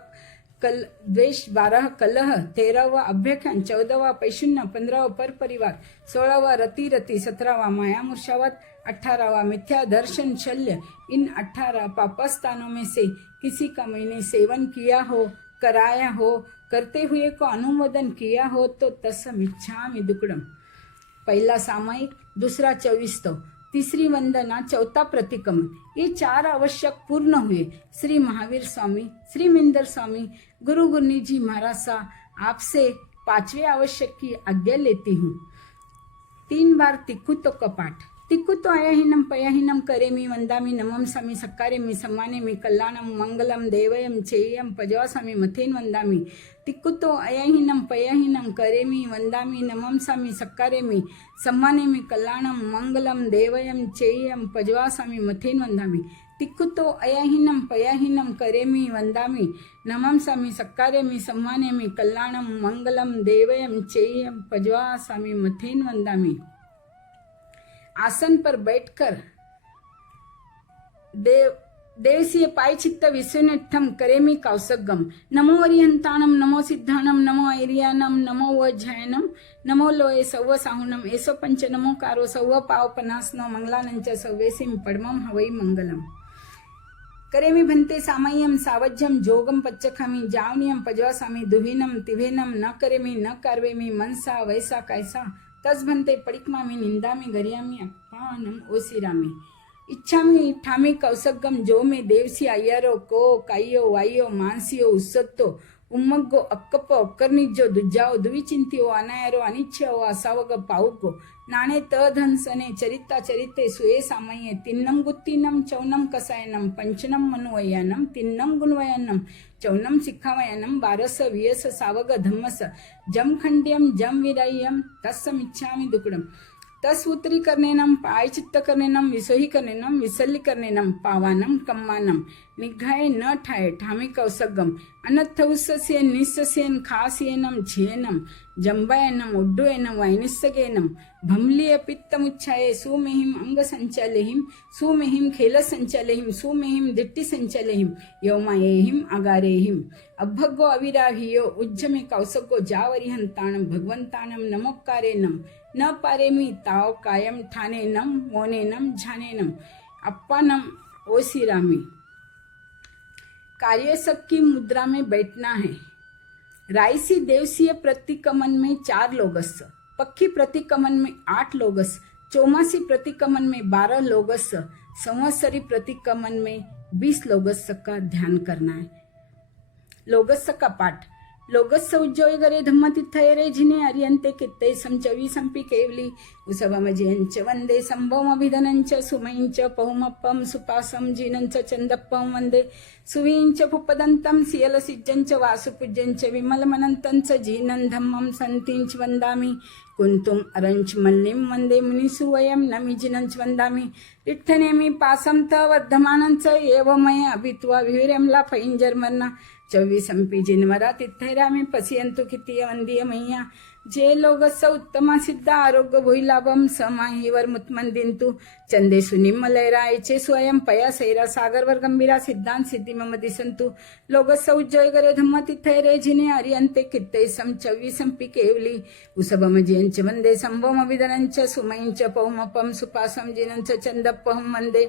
द्वेष, 12 कलह, 13वां अभ्याख्यान, 14वां पैशून्य, 15वां पर परिवार, 16वां रति, 17वां माया मूर्छावात, 18वां मिथ्या दर्शन शल्य। इन 18 पापस्थानों में से किसी का मैंने सेवन किया हो, कराया हो, करते हुए को अनुमोदन किया हो तो तस्समिच्छामि दुक्कडम। पहला सामायिक, दूसरा 24, तीसरी वंदना, चौथा प्रतिक्रमण। ये 4 आवश्यक पूर्ण हुए। श्री महावीर स्वामी, श्री मिंदर स्वामी, गुरु गुरनी जी महाराज सा आपसे 5वें आवश्यक की आज्ञा लेती हूँ। 3 बार तिक्कुतो का पाठ। तिक्कुतो अयहिनम पयहिनम करेमि वंदामि नमम सामि सक्कारेमि सम्मानेमि कल्याणम मंगलम देवयम चेयम पजवासामि मथेन वंदामि। तिक्कुतो अयहिनम पयहिनम करेमि वंदामि नमम सामि सक्कारेमि सम्मानेमि कल्याणम मंगलम देवयम चेयम पजवासामि मथेन वंदामि। तिक्कुतो अयहिनम पयहिनम करेमि वंदामि नमम सामि सक्कारेमि सम्मानेमि कल्याणम मंगलम देवयम चेयम पजवासामि मथेन वंदामि। आसन पर बैठकर देवसीय पायचित्त विश्वनिष्ठम करेमि कौसगम। नमो अरिहंताणम, नमो सिद्धाणम, नमो ऐरियानम, नमो वज्जयनम, नमो लोये सव्व साहुनम, एसो पंच नमोकारो सव्व पावपनासनो मंगलानंच सव्वेसिम पडमम हवै मंगलम। करेमि भन्ते सामय्यम सावज्यम जोगम पच्चखामि जावनियम पजवासामि दुहिनम तिवेनम न करेमि न कार्वेमि मनसा वैसा कैसा तस भन्ते पडिक्मामि निंदामि गरियामि अपानम ओसिरामि। इच्छामि ठामि कौसगम जो में देवसी अय्यरो को काइयो वाइयो मानसियो उस्सत्तो उम्मग्गो अक्कप्पो अक्कर्निज्जो दुज्जाओ दुविचिंतियो अनायरो अनिच्छयो असावग पाउको नाणे तधनसने चरिता चरिते सुये सामये तिन्नम गुत्तीनम चौनम कसायनम पंचनम मनुवयनम तिन्नम गुणवयनम चौनम सिक्खावयनम 12 वियस सावग धम्मस जम खंड्यम जम विराय्यम तस्समिच्छामि दुक्कडम। तस उत्तरी करनेनम पायचित्त करनेनम विसोही करनेनम विसल्ली करनेनम पावानम कम्मानम निघाए न ठाए ठामी कौसगम अनर्थउस्सस्येन निस्सस्येन खास्येनम छियेनम जंबायनम उड्डुयेनम वैनिस्सगेनम भमलीय पित्तमुच्छाये सुमेहिम अंग संचालेहिम सुमेहिम खेल संचालेहिम सुमेहिम दिट्टि संचालेहिम यौमायेहिम अगारेहिम अभ्भगो अविराहियो उज्जमे कौसगो जावरिहंताणम भगवंताणम नमोक्कारेनम न पारेमि ताव कायम ठानेनम मोनेनम झानेनम अप्पानम ओसिरामि। कार्यसक की मुद्रा में बैठना है। रायसी देवसीय प्रतिक्रमण में 4 लोगस, पक्की प्रतिक्रमण में 8 लोगस, चौमासी प्रतिक्रमण में 12 लोगस, संवत्सरी प्रतिक्रमण में 20 लोगस का ध्यान करना है। लोगस का पाठ। लोगस्स उज्जोयगरे धम्मतिथयरे जिने अर्यन्ते कित्तै संचवीसंपि केवली उसवमजयञ्च वन्दे सम्भवमभिधनञ्च सुमयञ्च पहुमप्पं सुपासं जिनञ्च चन्दप्पं वन्दे सुवीञ्च पुपदन्तं सियलसिज्जञ्च वासुपूज्यञ्च विमलमनन्तञ्च जीनं धम्मं सन्तीञ्च वन्दामि कुन्तुम् अरञ्च मल्लिं वन्दे मुनिसुवयं नमि जिनञ्च वन्दामि विठ्ठनेमि पासं त वर्धमानञ्च एवमय अभित्वा विहिरंला पैंजर्मर्ना 24 जिनवरा तिथैरामी पसियंतु कितीय वंदीय मैया जे लोगस्स उत्तमा सिद्ध आरोग्य भुईलाभम समाहीवर मुत्मंदिंतु चंदेसु निम्मलैरायचे स्वयं पया सैरा सागरवर गंभीरा सिद्धांत सिद्धी मम दिसंतु लोगस्स उज्जोयगरे धम्म तिथैरे जिने अर्यन्ते कित्तै सम 24 केवली उसभमजयंच वंदे संभवम विदनंच सुमयंच पौमपम सुपासम जिनंच चंदप्पहं वंदे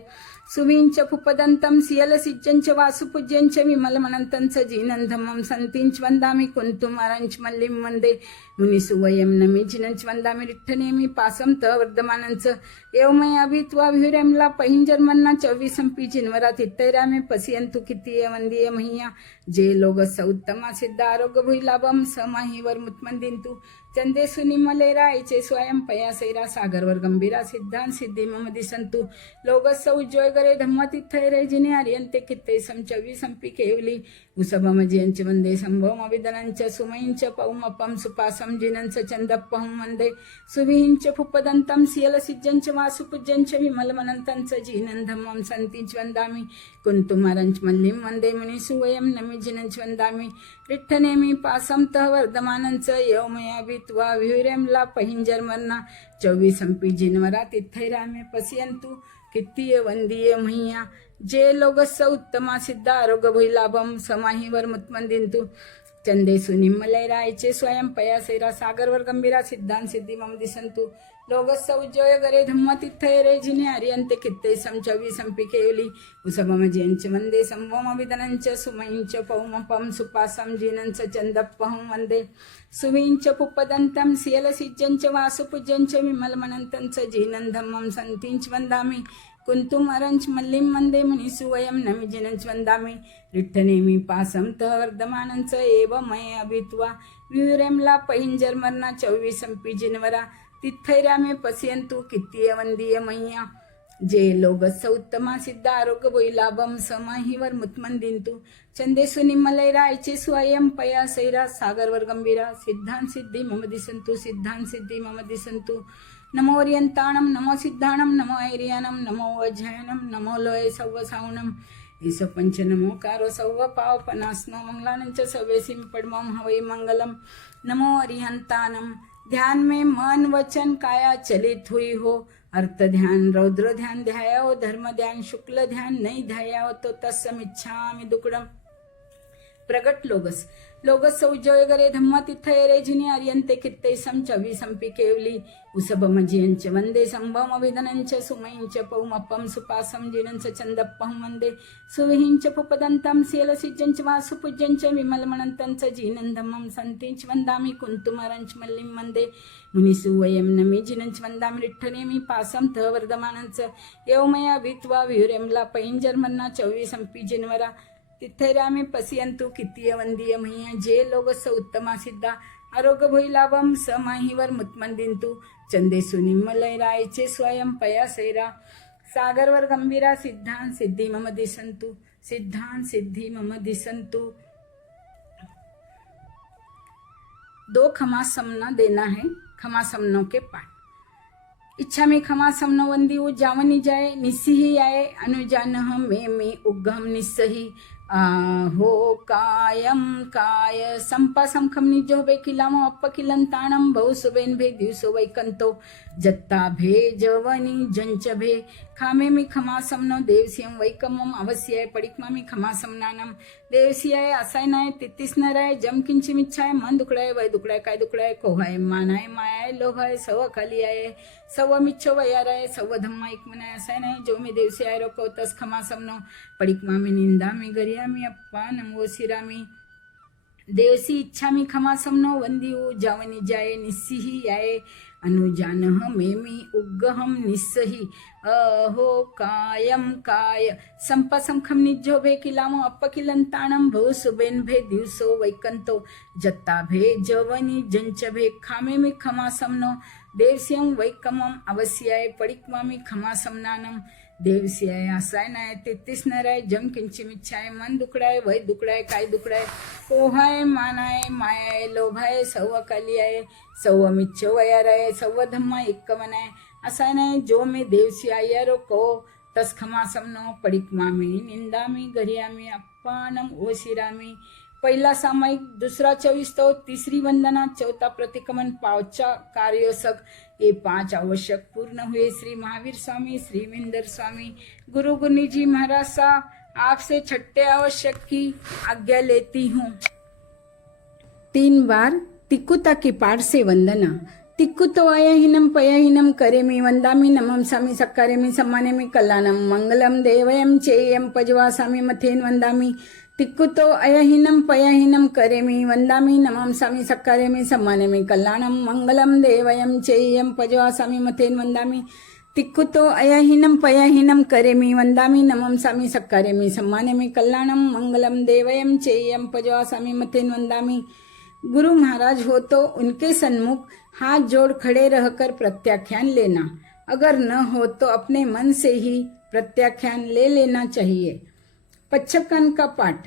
सुवींच पुपदंतं सियलसिज्जंच वासुपूज्यंच विमलमनंतंच जीनं धम्मं सन्तींच वंदामि कुन्तुमारंच मल्लिं वंदे मुनिसुवयं नमि जिनंच वंदामि रिठ्ठनेमि पासं त वर्धमानंच एवमय अभित्वा विहुरंला पहिंजर्मन्ना 24 जिनवरा तिथैरामे पसियंतु कितीय वंदीय मैया जे लोगस्स उत्तमा सिद्ध आरोग्य भुईलाभम समाहीवर मुत्मंदिंतु चंदेसु निम्मलैरायचे स्वयं पया सैरा सागरवर गंभीरा सिद्धांत सिद्धी मम दिसंतु लोगस्स उज्जोयगरे धम्मतिथैरे जिने अर्यन्ते कित्तै सम 24 केवली उसभमजयंच वंदे संभवम अभिधनंच सुमयंच पौमपम सुपासं जिनंच चंदप्पहं वंदे सुवींच पुपदंतं सियलसिज्जंच वासुपूज्यंच विमलमनंतंच जीनं धम्मं सन्तींच वंदामि कुन्तुमारंच मल्लिं वंदे मुनिसुवयं नमि जिनंच वंदामि विठ्ठनेमि पासं तः वर्धमानंच एवमया वित्वा विहुरंला पहिंजर्मर्ना 24 जिनवरा तिथैरामे पसियंतु कितीय वंदीय मैया जे लोगस्स उत्तमा सिद्ध आरोग्य भुईलाभम समाहीवर मुत्मंदिंतु चंदेसु निम्मलैरायचे स्वयं पया सैरा सागरवर गंभीरा सिद्धांत सिद्धी मम दिसंतु लोगस्स उज्जोयगरे धम्मतिथैरे जिने अर्यन्ते कित्तै सम 24 केवली उसभमजयंच वंदे संभवमभिधनंच सुमयंच पौमपम सुपासं जिनंच चंदप्पहं वंदे सुवींच पुपदंतं सियलसिज्जंच वासुपूज्यंच विमलमनंतंच जीनं धम्मं सन्तींच वंदामि कुन्तुमरंच मल्लिं वंदे मुनिसुवयं नमि जिनंच वंदामि रिठ्ठनेमि पासं तः वर्धमानंच एवमय अभित्वा विहुरंला पहिंजर्मर्ना 24 जिनवरा तिथैरामे पसियंतु कितीय वंदीय मैया जे लोगस्स उत्तमा सिद्ध आरोग्य भुईलाभम समाहीवर मुत्मंदिंतु चंदेसु निम्मलैरायचे स्वयं पया सैरा सागरवर गंभीरा सिद्धांत सिद्धी मम दिसंतु सिद्धांत सिद्धी मम दिसंतु नमो ओरियंताणम नमो सिद्धाणम नमो ऐरियानम नमो अजयनम नमो लोय सव्वसावनम ईसो पंच नमो कारो सव्व पाव पनासनो मंगलानंच सवेसिम पडमम हवै मंगलम नमो अरिहंतानम ध्यान में मन वचन काया चलित हुई हो अर्थ ध्यान रौद्र ध्यान ध्यायो धर्म ध्यान शुक्ल ध्यान नहीं ध्यायो तो तत्समिच्छामि दुक्कडम प्रगट लोगस्स उज्जोयगरे धम्मतिथैरे जिने अर्यन्ते कित्तै सम 24 केवली उसभमजयंच वंदे संभवमभिधनंच सुमयंच पौमपम सुपासं जिनंच चंदप्पहं वंदे सुविहिंच पुपदंतं सियलसिज्जंच वासुपूज्यंच विमलमनंतंच जीनं धम्मं सन्तींच वंदामि कुन्तुमारंच मल्लिं वंदे मुनिसुवयं नमि जिनंच वंदामि रिठ्ठनेमि पासं तः वर्धमानंच एवमया वित्वा विहुरंला पैंजर्मर्ना 24 जिनवरा तिथैरामे पसियंतु कितीय वंदीय मैया जे लोगस्स उत्तमा सिद्धा आरोग्य भुईलाभम समाहीवर मुत्मंदिंतु चंदेसु निम्मलैरायचे स्वयं पया सैरा सागरवर गंभीरा सिद्धांत सिद्धि मम दिसंतु सिद्धांत सिद्धि मम दिसंतु 2 खमा समना देना है खमा समनों के पाठ इच्छा में खमा समनो वंदी वो जावनी जाए निस्सी आए अनुजान में उग्गम निस्सही हो कायम काय संपा संखम निजो बे किलामो अप्प किलंताणम बहु सुबेन भे दिवसो वैकंतो जत्ता भे जवनी जंच भे खामे मी खमा समनो देवसियम वैकमम अवश्य पडिकमा मी खमा समनानम देवसियाय असायनाय तित्तीस नराय जम किंची मिच्छाय मन दुकडाय वय दुकडाय काय दुकडाय कोहाय मानाय मायाय लोभाय सव खाली आय सव मिच्छो वयाराय सव धम्मा एकमनाय असायनाय जो मी देवसियाय रोको तस खमा समनो पडिकमा मी निंदा मी गरिया मी अप्पा नमो सिरामी देवसी इच्छामी खमा समनो वंदियु जावनी जाये निस्सिही याये अनुजानह मेमी उग्गहम निस्सही अहो कायम काय संपसंखम निज्जो भे किलामो अपकिलंताणम भो सुबेन भे दिवसो वैकंतो जत्ता भे जवनी जंच भे खामे में खमा समनो देवस्यम वैकमम अवश्याय पडिक्मामी खमा समनानम देवस्याय असाय नाय 33 नराय जम किंचिमिच्छाय मन दुकडाय वय दुकडाय काय दुकडाय पोहाय मानाय मायाय लोभाय सव्व कालियाय सव्व मिच्छ वयाराय सव्व धम्मा एक्कमनाय असाय नाय जो मे देवस्याय को तस खमा समनो पडिक्मामी निंदामी गरियामी अप्पानम ओशिरामी पहिला सामायिक, दुसरा 24 तो, तीसरी वंदना, चौथा प्रतिक्रमण, पांचवा कार्योसक, ये 5 आवश्यक पूर्ण हुए। श्री महावीर स्वामी, श्री विंदर स्वामी, गुरु गुनी जी महाराज साहब आपसे छठे आवश्यक की आज्ञा लेती हूँ। 3 बार तिकुता की पाठ से वंदना। तिक्कुतो अयहिनम पयहिनम करेमि वंदामि नमम सामी सक्कारेमि सम्मानेमि कल्याणम मंगलम देवयम चेयम पजवासामि मथेन वंदामि तिक्कुतो अयहिनम पयहिनम करेमि वंदामि नमम सामी सक्कारेमि सम्मानेमि कल्याणम मंगलम देवयम चेयम पजवासामि मथेन वंदामि तिक्कुतो अयहिनम पयहिनम करेमि वंदामि नमम सामी सक्कारेमि सम्मानेमि कल्याणम मंगलम देवयम चेयम पजवासामि मथेन वंदामि। गुरु महाराज हो तो उनके सन्मुख हाथ जोड़ खड़े रहकर प्रत्याख्यान लेना, अगर न हो तो अपने मन से ही प्रत्याख्यान ले लेना चाहिए। पच्छपन का पाठ।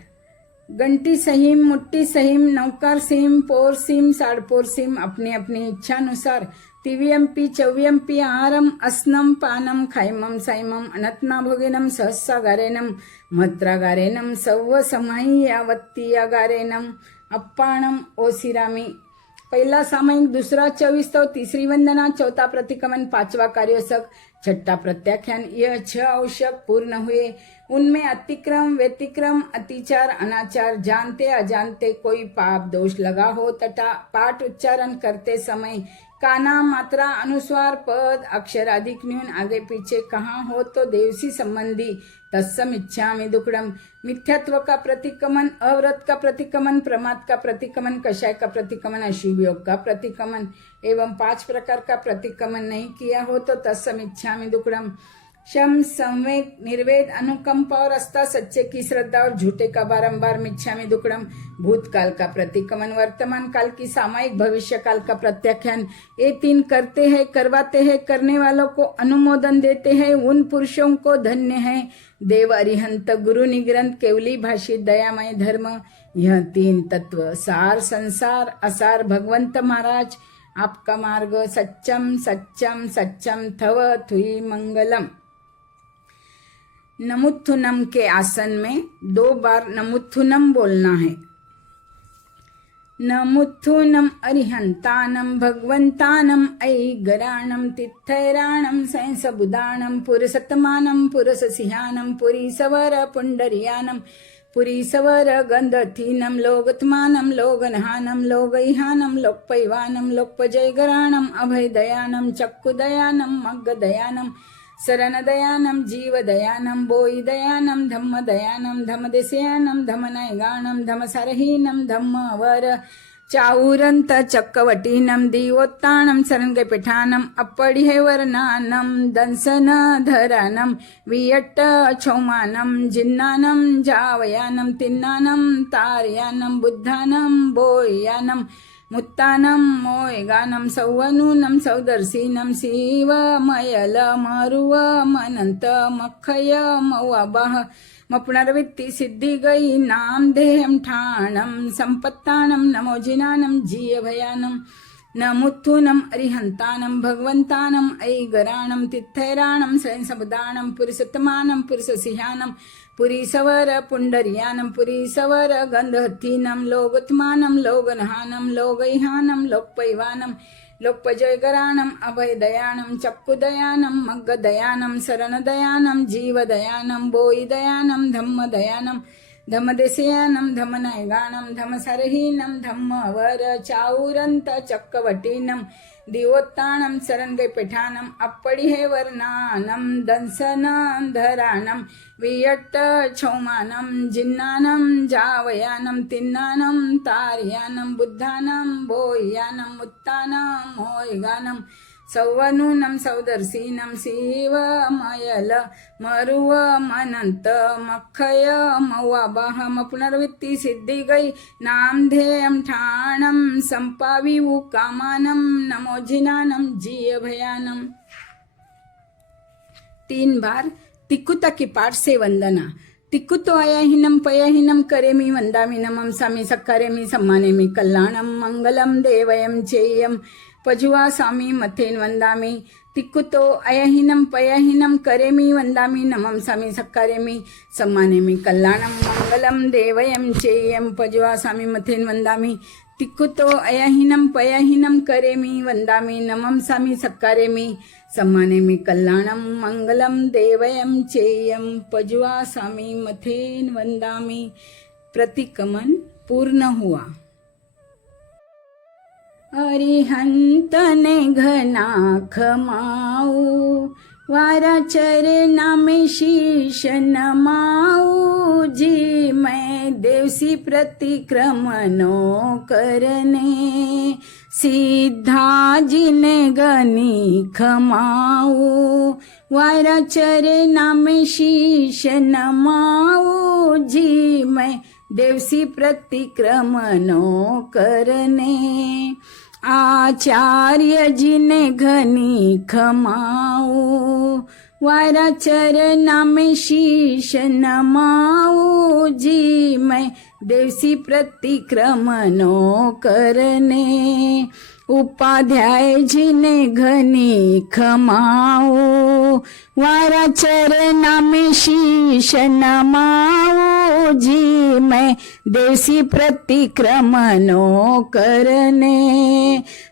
घंटी सहीम, मुट्ठी सहीम, नौकार सीम, पोर सीम, साड़पोर सीम अपनी अपनी इच्छा अनुसार तिव्यंपी चव्यंपी आहारम अस्नम पानम खाइमम साइमम अनतना भोगिनम सहस्रागारेनम महत्रागारेनम सव्व समाही यावत्तीयागारेनम अप्पाणम ओसिरामी। पहिला सामायिक, दूसरा 24 तो, तीसरी वंदना, चौथा प्रतिक्रमण, 5वां कार्योसक, छठा प्रत्याख्यान, यह 6 आवश्यक पूर्ण हुए। उनमें अतिक्रम, व्यतिक्रम, अतिचार, अनाचार, जानते अजानते कोई पाप दोष लगा हो तथा पाठ उच्चारण करते समय काना, मात्रा, अनुस्वार, पद, अक्षर अधिक न्यून आगे पीछे कहाँ हो तो देवसी संबंधी तत्सम इच्छामि दुक्कडम। मिथ्यात्व का प्रतिक्रमण, अव्रत का प्रतिक्रमण, प्रमाद का प्रतिक्रमण, कषाय का प्रतिक्रमण, अशुभ योग का प्रतिक्रमण एवं 5 प्रकार का प्रतिक्रमण नहीं किया हो तो तत्सम इच्छामि दुक्कडम। शम, संवेग, निर्वेद, अनुकंपा और आस्था, सच्चे की श्रद्धा और झूठे का बारंबार मिच्छामि दुक्कडम। भूतकाल का प्रतिक्रमण, वर्तमान काल की सामायिक, भविष्य काल का प्रत्याख्यान, ये 3 करते हैं, करवाते हैं, करने वालों को अनुमोदन देते हैं, उन पुरुषों को धन्य है। देव अरिहंत गुरु निग्रंथ केवली भाषित दयामय धर्म, यह 3 तत्व सार संसार असार भगवंत महाराज आपका मार्ग सच्चम सच्चम सच्चम थव थुई मंगलम। नमुत्थुनम के आसन में 2 बार नमुत्थुनम बोलना है। नमुत्थुनम अरिहंतानम भगवंतानम ऐगराणम तिथैराणम सैंसबुदानम पुरसतमानम पुरससिहानम पुरीसवर पुंडरियानम पुरीसवर गंधथीनम लोगत्मानम लोगनहानम लोगैहानम लोकपैवानम लोकपजयगराणम अभयदयानम चक्षुदयानम मग्गदयानम शरणदयानम जीवदयानम बोईदयानम धम्मदयानम धमदेशयानम धमनयगानम धमसरहीनम धम्मवर चाऊरंत चक्कवटीनम दीवोत्तानम शरणगपिठानम अपडिहेवर्णानम दंसनधरानम वियट्ट क्षौमानम जिन्नानम जावयानम तिन्नानम तारयानम बुद्धानम बोयानम मुत्तानम मोयगानम सौवनूनम सौदर्शीनम शिवमयल मरुव मनंत मखय मौवाबाह मपुनर्वित्ति सिद्धि गई नाम देहम ठाणम संपत्तानम नमोजिनानम जीयभयानम नमुत्थुनम अरिहंतानम भगवंतानम ऐगराणम तिथैराणम सैंसबुदानम पुरुषोत्तमानम पुरुषसिहानम पुरीसवर पुंडरियानम पुरीसवर गंधहत्थीनम लोगोत्मानम लोगनहानम लोगैहानम लोकपैवानम लोकपजयगराणम अभयदयानम चक्षुदयानम मग्गदयानम शरणदयानम जीवदयानम बोईदयानम धम्मदयानम धमदेशयानम धमनयगानम धमसरहीनम धम्मवर चाऊरंत चक्रवटीनम दिवोत्तानं सरंगे पीठानम् अप्पडिहे वर्णानं दंसनधराणं वियट्ट क्षौमानं जिन्नानं जावयानं तिन्नानं तार्यानं बुद्धानं भोयानं उत्तानं मोयगानं सौवनूनं सौदर्शीनं शिवमयल मरुवमनंत मखय मवाबाहम पुनर्वित्ति सिद्धि गई नामधेयं ठाणं संपाविवु कामानं नमोजिनानं जीय भयानम। 3 बार तिक्कुता की पाठ से वंदना। तिक्कुतो अयहिनं पयहिनं करेमि वंदामि नमं सामि सक्कारेमि सम्मानेमि कल्याणं मंगलम देवयं चेयं पजुवा स्वामी मथेन वंदामि। तिक्कुतो अयहिनं पयहिनं करेमि वंदामि नमं सामि सक्कारेमि सम्मानेमि कल्याणं मंगलम देवयं चेयं पजुवा स्वामी मथेन वंदामि। तिक्कुतो अयहिनं पयहिनं करेमि वंदामि नमं सामि सक्कारेमि सम्मानेमि कल्याणं मंगलम देवयं चेयं पजुवा स्वामी मथेन वंदामि। प्रतिक्रमण पूर्ण हुआ। अरिहंत ने घना खमाऊ वारा चरना में शीश नमाऊ जी मैं देवसी प्रतिक्रमणो करने सीधा जिने गनी खमाऊ वारा चरना में शीश नमाऊ जी मैं देवसी प्रतिक्रमणो करने आचार्य जी ने घनी खमाऊ वारा चरना में शीश नमाऊ जी मैं देवसी प्रतिक्रमणो करने उपाध्याय जी ने घनी खमाऊ वारा चरना में शीश नमाऊ जी मैं देवसी प्रतिक्रमणो करने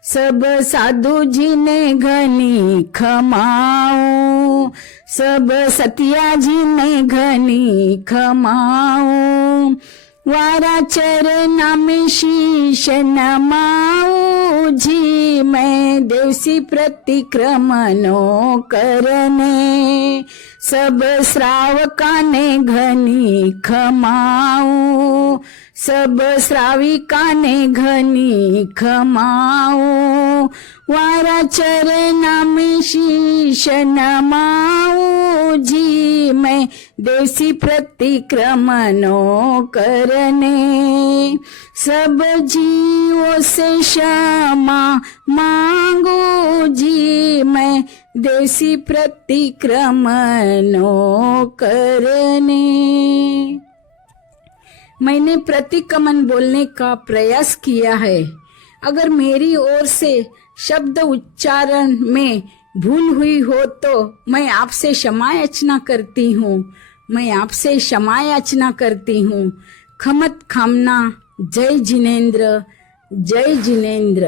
सब साधु जी ने घनी खमाऊ सब सतिया जी ने घनी खमाऊ वारा चरना में शीश नमाऊ जी मैं देवसी प्रतिक्रमणो करने सब श्रावका ने घनी खमाऊ सब श्राविका ने घनी खमाऊ वारा चरना में शीश नमाऊ जी मैं देवसी प्रतिक्रमणो करने सब जीवों से क्षमा मांगू जी मैं देवसी प्रतिक्रमणो करने। मैंने प्रतिक्रमण बोलने का प्रयास किया है। अगर मेरी ओर से शब्द उच्चारण में भूल हुई हो तो मैं आपसे क्षमा याचना करती हूँ। मैं आपसे क्षमा याचना करती हूँ। खमत खामना। जय जिनेंद्र, जय जिनेंद्र।